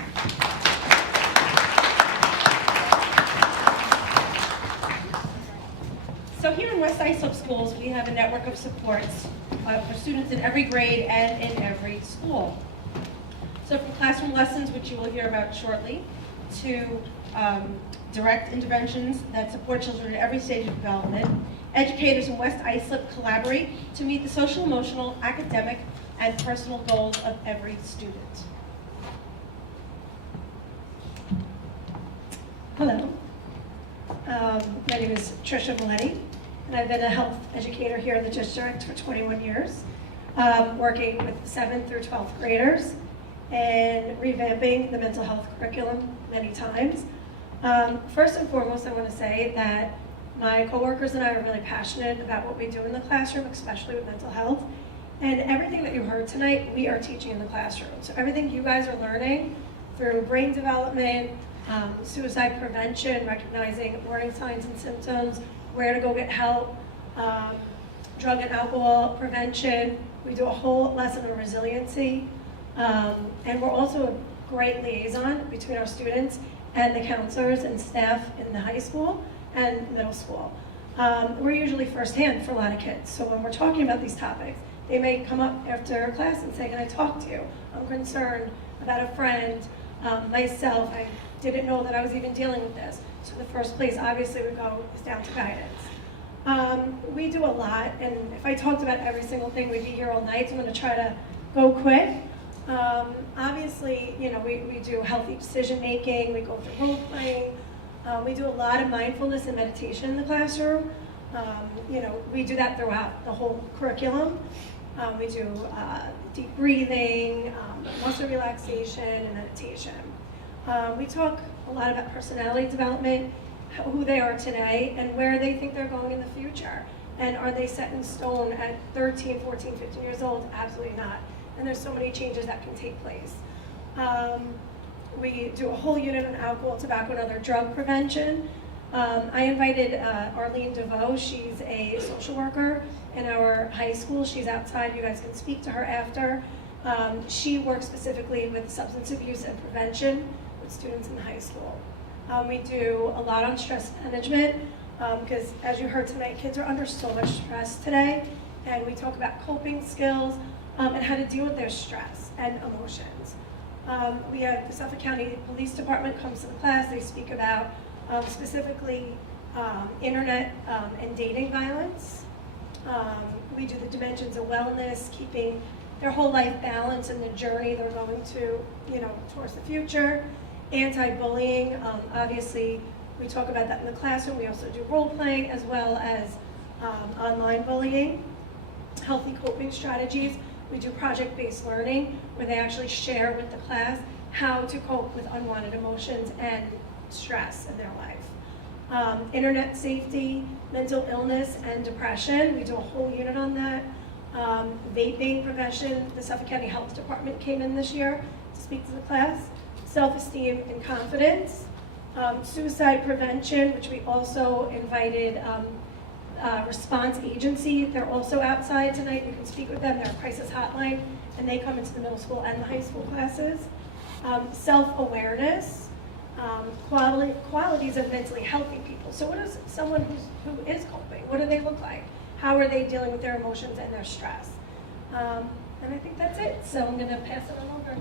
So here in West Islip Schools, we have a network of supports for students in every grade and in every school. So from classroom lessons, which you will hear about shortly, to direct interventions that support children at every stage of development, educators in West Islip collaborate to meet the social, emotional, academic, and personal goals of every student. Hello. My name is Tricia Maletti, and I've been a health educator here in the district for 21 years, working with 7th through 12th graders and revamping the mental health curriculum many times. First and foremost, I want to say that my coworkers and I are really passionate about what we do in the classroom, especially with mental health. And everything that you heard tonight, we are teaching in the classroom. So everything you guys are learning through brain development, suicide prevention, recognizing warning signs and symptoms, where to go get help, drug and alcohol prevention. We do a whole lesson on resiliency. And we're also a great liaison between our students and the counselors and staff in the high school and middle school. We're usually firsthand for a lot of kids. So when we're talking about these topics, they may come up after class and say, can I talk to you? I'm concerned about a friend, myself. I didn't know that I was even dealing with this. So the first place, obviously, we go is down to guidance. We do a lot, and if I talked about every single thing, we'd be here all night, so I'm going to try to go quick. Obviously, you know, we do healthy decision making, we go through role playing, we do a lot of mindfulness and meditation in the classroom. You know, we do that throughout the whole curriculum. We do deep breathing, muscle relaxation, and meditation. We talk a lot about personality development, who they are today, and where they think they're going in the future. And are they set in stone at 13, 14, 15 years old? Absolutely not. And there's so many changes that can take place. We do a whole unit on alcohol, tobacco, and other drug prevention. I invited Arlene DeVoe. She's a social worker in our high school. She's outside. You guys can speak to her after. She works specifically with substance abuse and prevention with students in high school. We do a lot on stress management because, as you heard tonight, kids are under so much stress today. And we talk about coping skills and how to deal with their stress and emotions. We have the Suffolk County Police Department comes to the class. They speak about specifically internet and dating violence. We do the dimensions of wellness, keeping their whole life balance and the journey they're going to, you know, towards the future. Anti-bullying, obviously, we talk about that in the classroom. We also do role playing as well as online bullying. Healthy coping strategies. We do project-based learning where they actually share with the class how to cope with unwanted emotions and stress in their life. internet safety, mental illness, and depression. We do a whole unit on that. Vaping prevention. The Suffolk County Health Department came in this year to speak to the class. Self-esteem and confidence. Suicide prevention, which we also invited response agency. They're also outside tonight. You can speak with them. They're a crisis hotline, and they come into the middle school and the high school classes. Self-awareness, qualities of mentally healthy people. So what is someone who is coping? What do they look like? How are they dealing with their emotions and their stress? And I think that's it. So I'm going to pass it on over.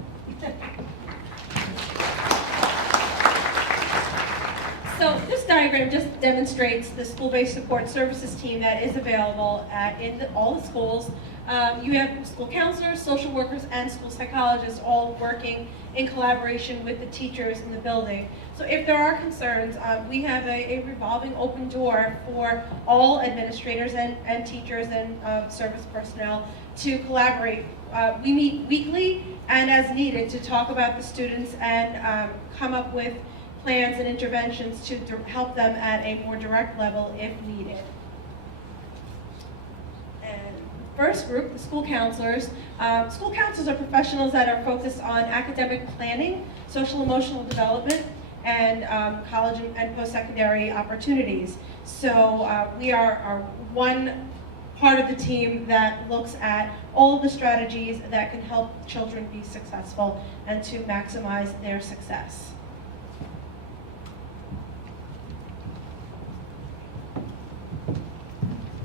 So this diagram just demonstrates the school-based support services team that is available in all the schools. You have school counselors, social workers, and school psychologists all working in collaboration with the teachers in the building. So if there are concerns, we have a revolving open door for all administrators and teachers and service personnel to collaborate. We meet weekly and as needed to talk about the students and come up with plans and interventions to help them at a more direct level if needed. And first group, the school counselors. School counselors are professionals that are focused on academic planning, social emotional development, and college and post-secondary opportunities. So we are one part of the team that looks at all of the strategies that can help children be successful and to maximize their success.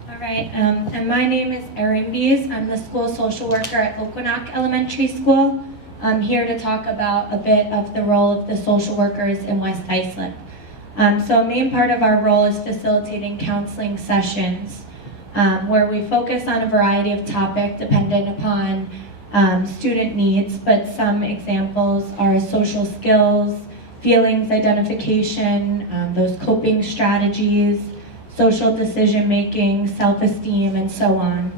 All right, and my name is Erin Bees. I'm the school social worker at Okonak Elementary School. I'm here to talk about a bit of the role of the social workers in West Islip. So a main part of our role is facilitating counseling sessions where we focus on a variety of topics dependent upon student needs, but some examples are social skills, feelings identification, those coping strategies, social decision-making, self-esteem, and so on.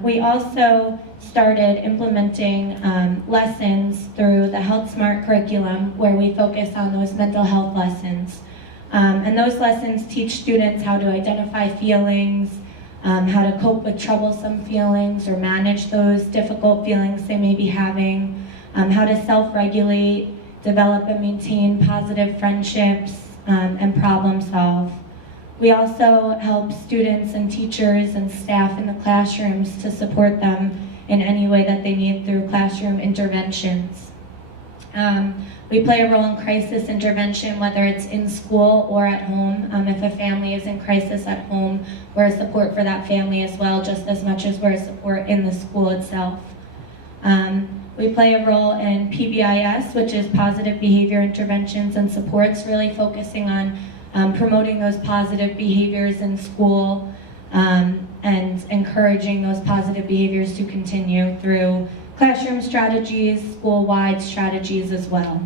We also started implementing lessons through the Health Smart curriculum where we focus on those mental health lessons. And those lessons teach students how to identify feelings, how to cope with troublesome feelings or manage those difficult feelings they may be having, how to self-regulate, develop and maintain positive friendships, and problem solve. We also help students and teachers and staff in the classrooms to support them in any way that they need through classroom interventions. We play a role in crisis intervention, whether it's in school or at home. If a family is in crisis at home, we're a support for that family as well, just as much as we're a support in the school itself. We play a role in PBIS, which is positive behavior interventions and supports, really focusing on promoting those positive behaviors in school and encouraging those positive behaviors to continue through classroom strategies, school-wide strategies as well.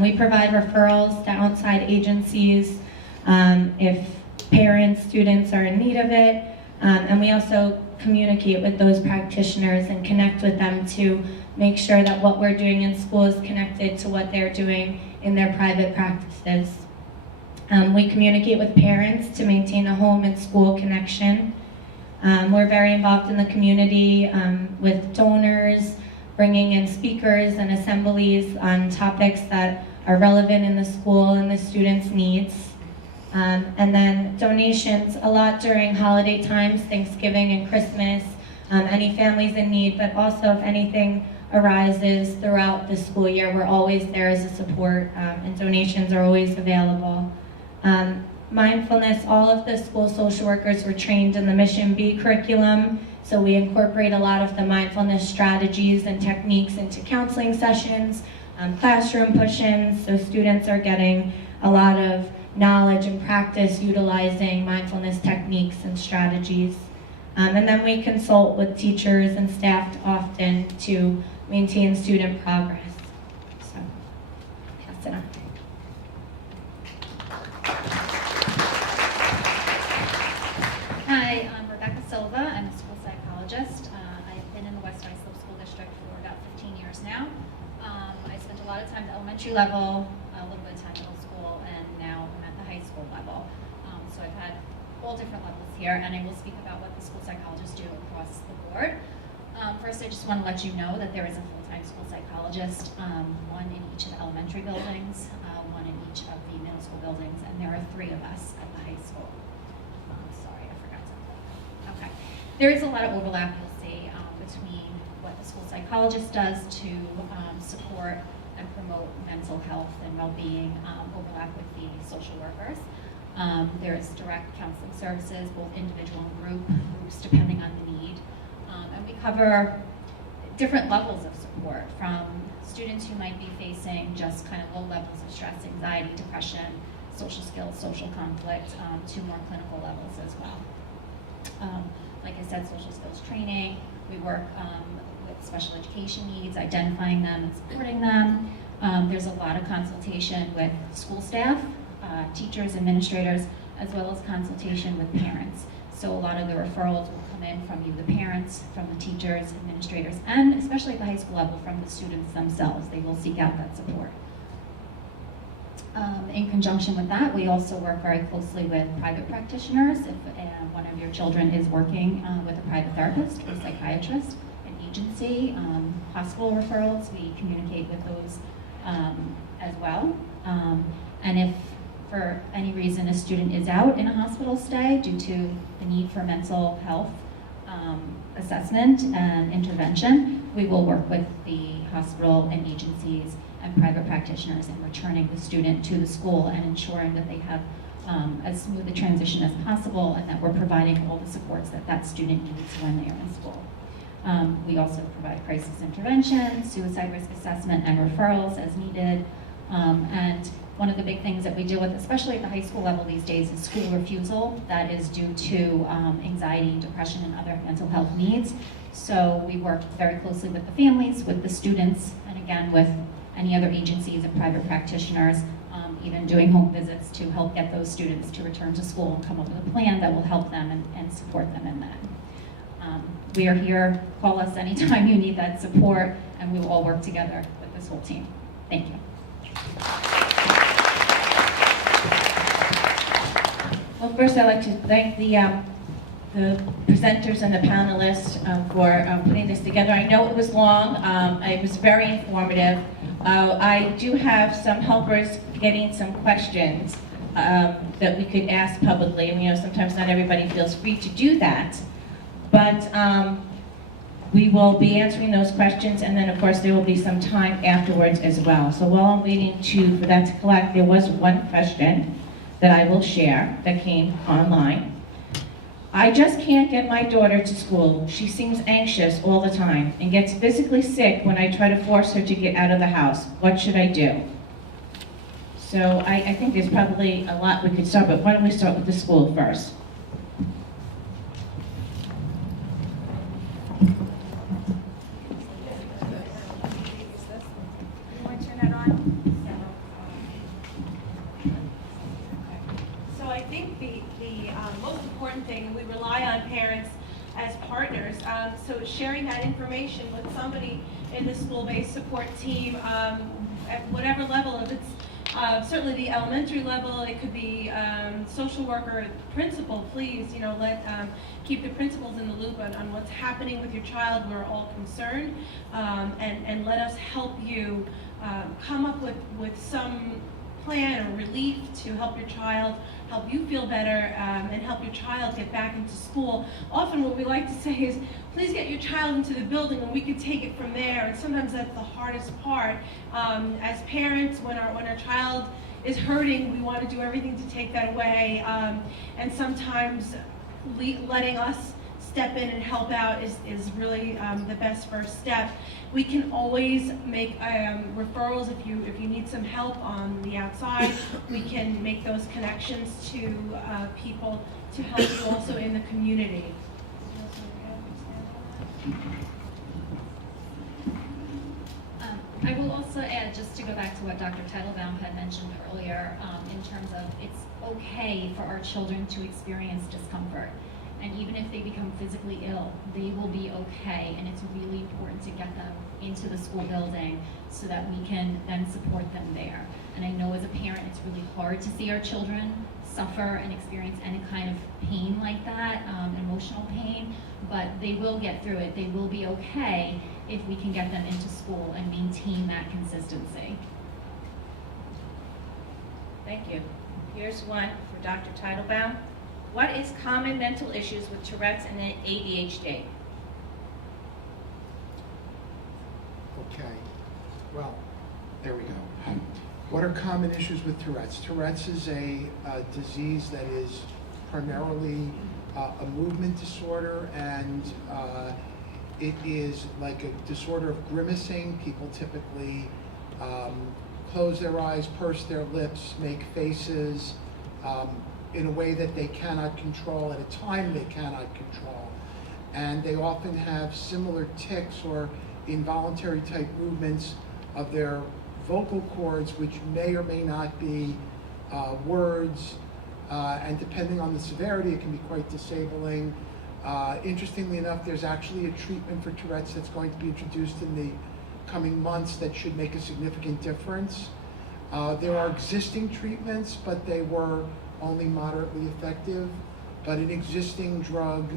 We provide referrals to outside agencies if parents, students are in need of it, and we also communicate with those practitioners and connect with them to make sure that what we're doing in school is connected to what they're doing in their private practices. We communicate with parents to maintain a home and school connection. We're very involved in the community with donors, bringing in speakers and assemblies on topics that are relevant in the school and the students' needs. And then donations, a lot during holiday times, Thanksgiving and Christmas, any families in need, but also if anything arises throughout the school year, we're always there as a support, and donations are always available. Mindfulness, all of the school social workers were trained in the Mission B curriculum, so we incorporate a lot of the mindfulness strategies and techniques into counseling sessions, classroom push-ins, so students are getting a lot of knowledge and practice utilizing mindfulness techniques and strategies. And then we consult with teachers and staff often to maintain student progress. So, pass it on. Hi, I'm Rebecca Silva. I'm a school psychologist. I've been in the West Islip School District for about 15 years now. I spent a lot of time at the elementary level, a little bit of time in middle school, and now I'm at the high school here, and I will speak about what the school psychologists do across the board. First, I just want to let you know that there is a full-time school psychologist, one in each of the elementary buildings, one in each of the middle school buildings, and there are 3 of us at the high school. Sorry, I forgot something. Okay. There is a lot of overlap, you'll see, between what the school psychologist does to support and promote mental health and well-being, overlap with the social workers. There's direct counseling services, both individual and groups depending on the need. And we cover different levels of support, from students who might be facing just kind of low levels of stress, anxiety, depression, social skills, social conflict, to more clinical levels as well. Like I said, social skills training. We work with special education needs, identifying them and supporting them. There's a lot of consultation with school staff, teachers, administrators, as well as consultation with parents. So a lot of the referrals will come in from you, the parents, from the teachers, administrators, and especially at the high school level, from the students themselves. They will seek out that support. In conjunction with that, we also work very closely with private practitioners. If one of your children is working with a private therapist or psychiatrist, an agency, hospital referrals, we communicate with those as well. And if for any reason a student is out in a hospital stay due to the need for mental health assessment and intervention, we will work with the hospital and agencies and private practitioners in returning the student to the school and ensuring that they have as smooth a transition as possible, and that we're providing all the supports that that student needs when they are in school. We also provide crisis intervention, suicide risk assessment, and referrals as needed. And one of the big things that we deal with, especially at the high school level these days, is school refusal. That is due to anxiety, depression, and other mental health needs. So we work very closely with the families, with the students, and again with any other agencies and private practitioners, even doing home visits to help get those students to return to school and come up with a plan that will help them and support them in that. We are here. Call us anytime you need that support, and we will all work together with this whole team. Thank you. Well, first I'd like to thank the presenters and the panelists for putting this together. I know it was long. It was very informative. I do have some helpers getting some questions that we could ask publicly. And, you know, sometimes not everybody feels free to do that. But we will be answering those questions, and then of course there will be some time afterwards as well. So while I'm waiting for that to collect, there was one question that I will share that came online. I just can't get my daughter to school. She seems anxious all the time and gets physically sick when I try to force her to get out of the house. What should I do? So I think there's probably a lot we could start, but why don't we start with the school first? So I think the most important thing, we rely on parents as partners. So sharing that information with somebody in the school-based support team at whatever level, if it's certainly the elementary level, it could be social worker, principal, please, you know, keep the principals in the loop on what's happening with your child. We're all concerned, and let us help you come up with some plan or relief to help your child, help you feel better, and help your child get back into school. Often what we like to say is, please get your child into the building and we can take it from there. And sometimes that's the hardest part. As parents, when our child is hurting, we want to do everything to take that away. And sometimes letting us step in and help out is really the best first step. We can always make referrals if you need some help on the outside. We can make those connections to people to help you also in the community. I will also add, just to go back to what Dr. Teitelbaum had mentioned earlier, in terms of it's okay for our children to experience discomfort. And even if they become physically ill, they will be okay. And it's really important to get them into the school building so that we can then support them there. And I know as a parent, it's really hard to see our children suffer and experience any kind of pain like that, emotional pain, but they will get through it. They will be okay if we can get them into school and maintain that consistency. Thank you. Here's one for Dr. Teitelbaum. What is common mental issues with Tourette's and ADHD? Okay, well, there we go. What are common issues with Tourette's? Tourette's is a disease that is primarily a movement disorder, and it is like a disorder of grimacing. People typically close their eyes, purse their lips, make faces in a way that they cannot control at a time they cannot control. And they often have similar tics or involuntary type movements of their vocal cords, which may or may not be words, and depending on the severity, it can be quite disabling. Interestingly enough, there's actually a treatment for Tourette's that's going to be introduced in the coming months that should make a significant difference. There are existing treatments, but they were only moderately effective. But an existing drug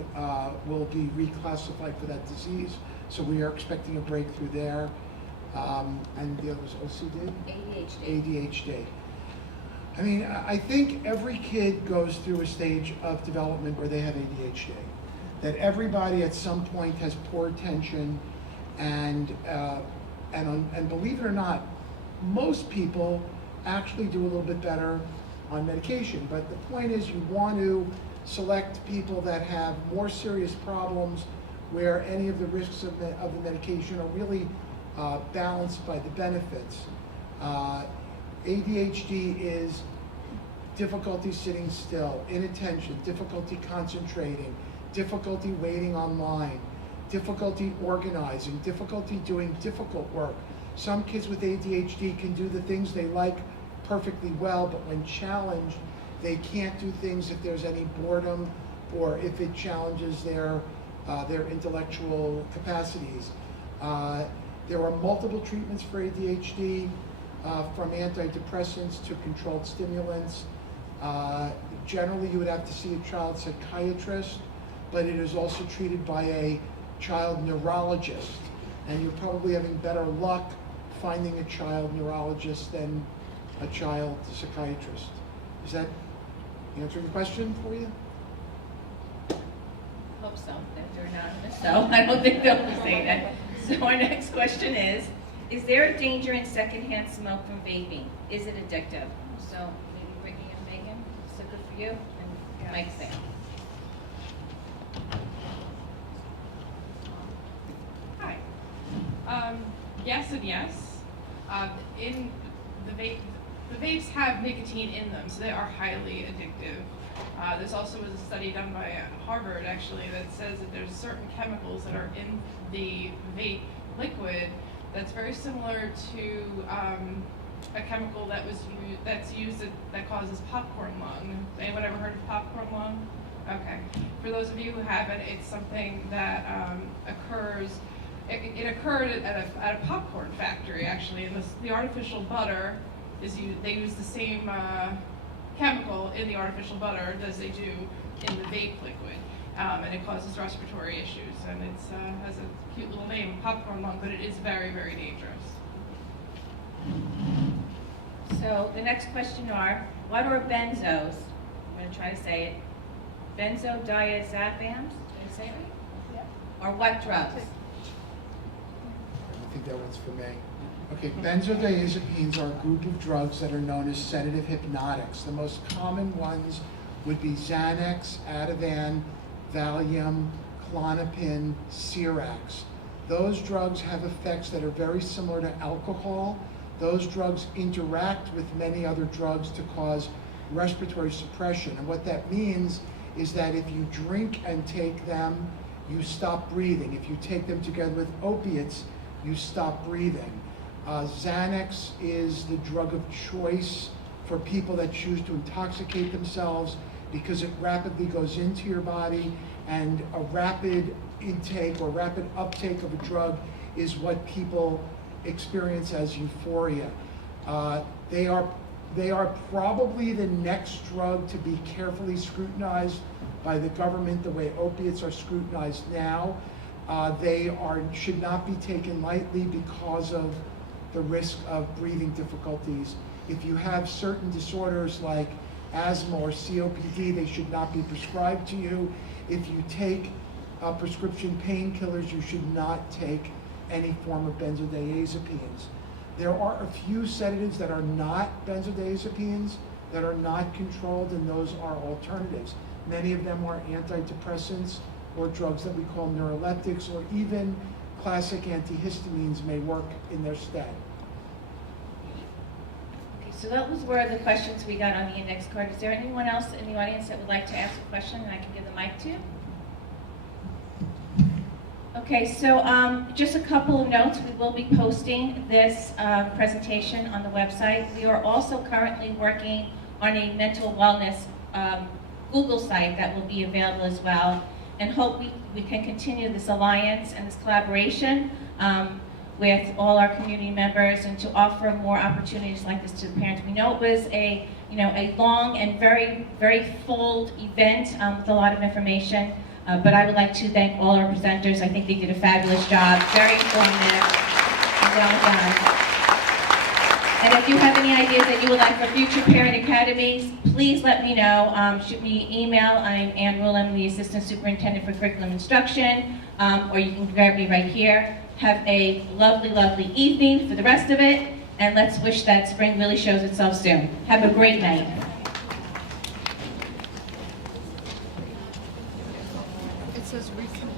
will be reclassified for that disease, so we are expecting a breakthrough there. And the other was OCD? ADHD. I mean, I think every kid goes through a stage of development where they have ADHD. That everybody at some point has poor attention, and believe it or not, most people actually do a little bit better on medication. But the point is, you want to select people that have more serious problems where any of the risks of the medication are really balanced by the benefits. ADHD is difficulty sitting still, inattention, difficulty concentrating, difficulty waiting online, difficulty organizing, difficulty doing difficult work. Some kids with ADHD can do the things they like perfectly well, but when challenged, they can't do things if there's any boredom or if it challenges their intellectual capacities. There are multiple treatments for ADHD, from antidepressants to controlled stimulants. Generally, you would have to see a child psychiatrist, but it is also treated by a child neurologist, and you're probably having better luck finding a child neurologist than a child psychiatrist. Is that answering the question for you? Hope so, if they're anonymous, so I don't think they'll say that. So our next question is there a danger in secondhand smoke from vaping? Is it addictive? So maybe Brittany and Megan, so good for you, and Mike's there. Hi. Yes and yes. In the vapes have nicotine in them, so they are highly addictive. This also was a study done by Harvard, actually, that says that there's certain chemicals that are in the vape liquid that's very similar to a chemical that's used that causes popcorn lung. Anyone ever heard of popcorn lung? Okay. For those of you who haven't, it's something that occurs. It occurred at a popcorn factory, actually, and the artificial butter is used. They use the same chemical in the artificial butter as they do in the vape liquid, and it causes respiratory issues. And it has a cute little name, popcorn lung, but it is very, very dangerous. So the next question are, what are benzos? I'm going to try to say it. Benzodiazepams? Did I say it right? Yeah. Or what drugs? I think that one's for me. Okay, benzodiazepines are a group of drugs that are known as sedative hypnotics. The most common ones would be Xanax, Ativan, Valium, Klonopin, Xerax. Those drugs have effects that are very similar to alcohol. Those drugs interact with many other drugs to cause respiratory suppression. And what that means is that if you drink and take them, you stop breathing. If you take them together with opiates, you stop breathing. Xanax is the drug of choice for people that choose to intoxicate themselves because it rapidly goes into your body and a rapid intake or rapid uptake of a drug is what people experience as euphoria. They are probably the next drug to be carefully scrutinized by the government the way opiates are scrutinized now. They should not be taken lightly because of the risk of breathing difficulties. If you have certain disorders like asthma or COPD, they should not be prescribed to you. If you take prescription painkillers, you should not take any form of benzodiazepines. There are a few sedatives that are not benzodiazepines, that are not controlled, and those are alternatives. Many of them are antidepressants or drugs that we call neuroleptics, or even classic antihistamines may work in their stead. Okay, so those were the questions we got on the index card. Is there anyone else in the audience that would like to ask a question and I can give the mic to? Okay, so just a couple of notes. We will be posting this presentation on the website. We are also currently working on a mental wellness Google site that will be available as well, and hope we can continue this alliance and this collaboration with all our community members and to offer more opportunities like this to the parents. We know it was a long and very, very full event with a lot of information. But I would like to thank all our presenters. I think they did a fabulous job, very informative, and well done. And if you have any ideas that you would like for future parent academies, please let me know. Shoot me an email. I'm Ann Rule. I'm the Assistant Superintendent for Curriculum Instruction, or you can grab me right here. Have a lovely, lovely evening for the rest of it, and let's wish that spring really shows itself soon. Have a great night. It says reconnect.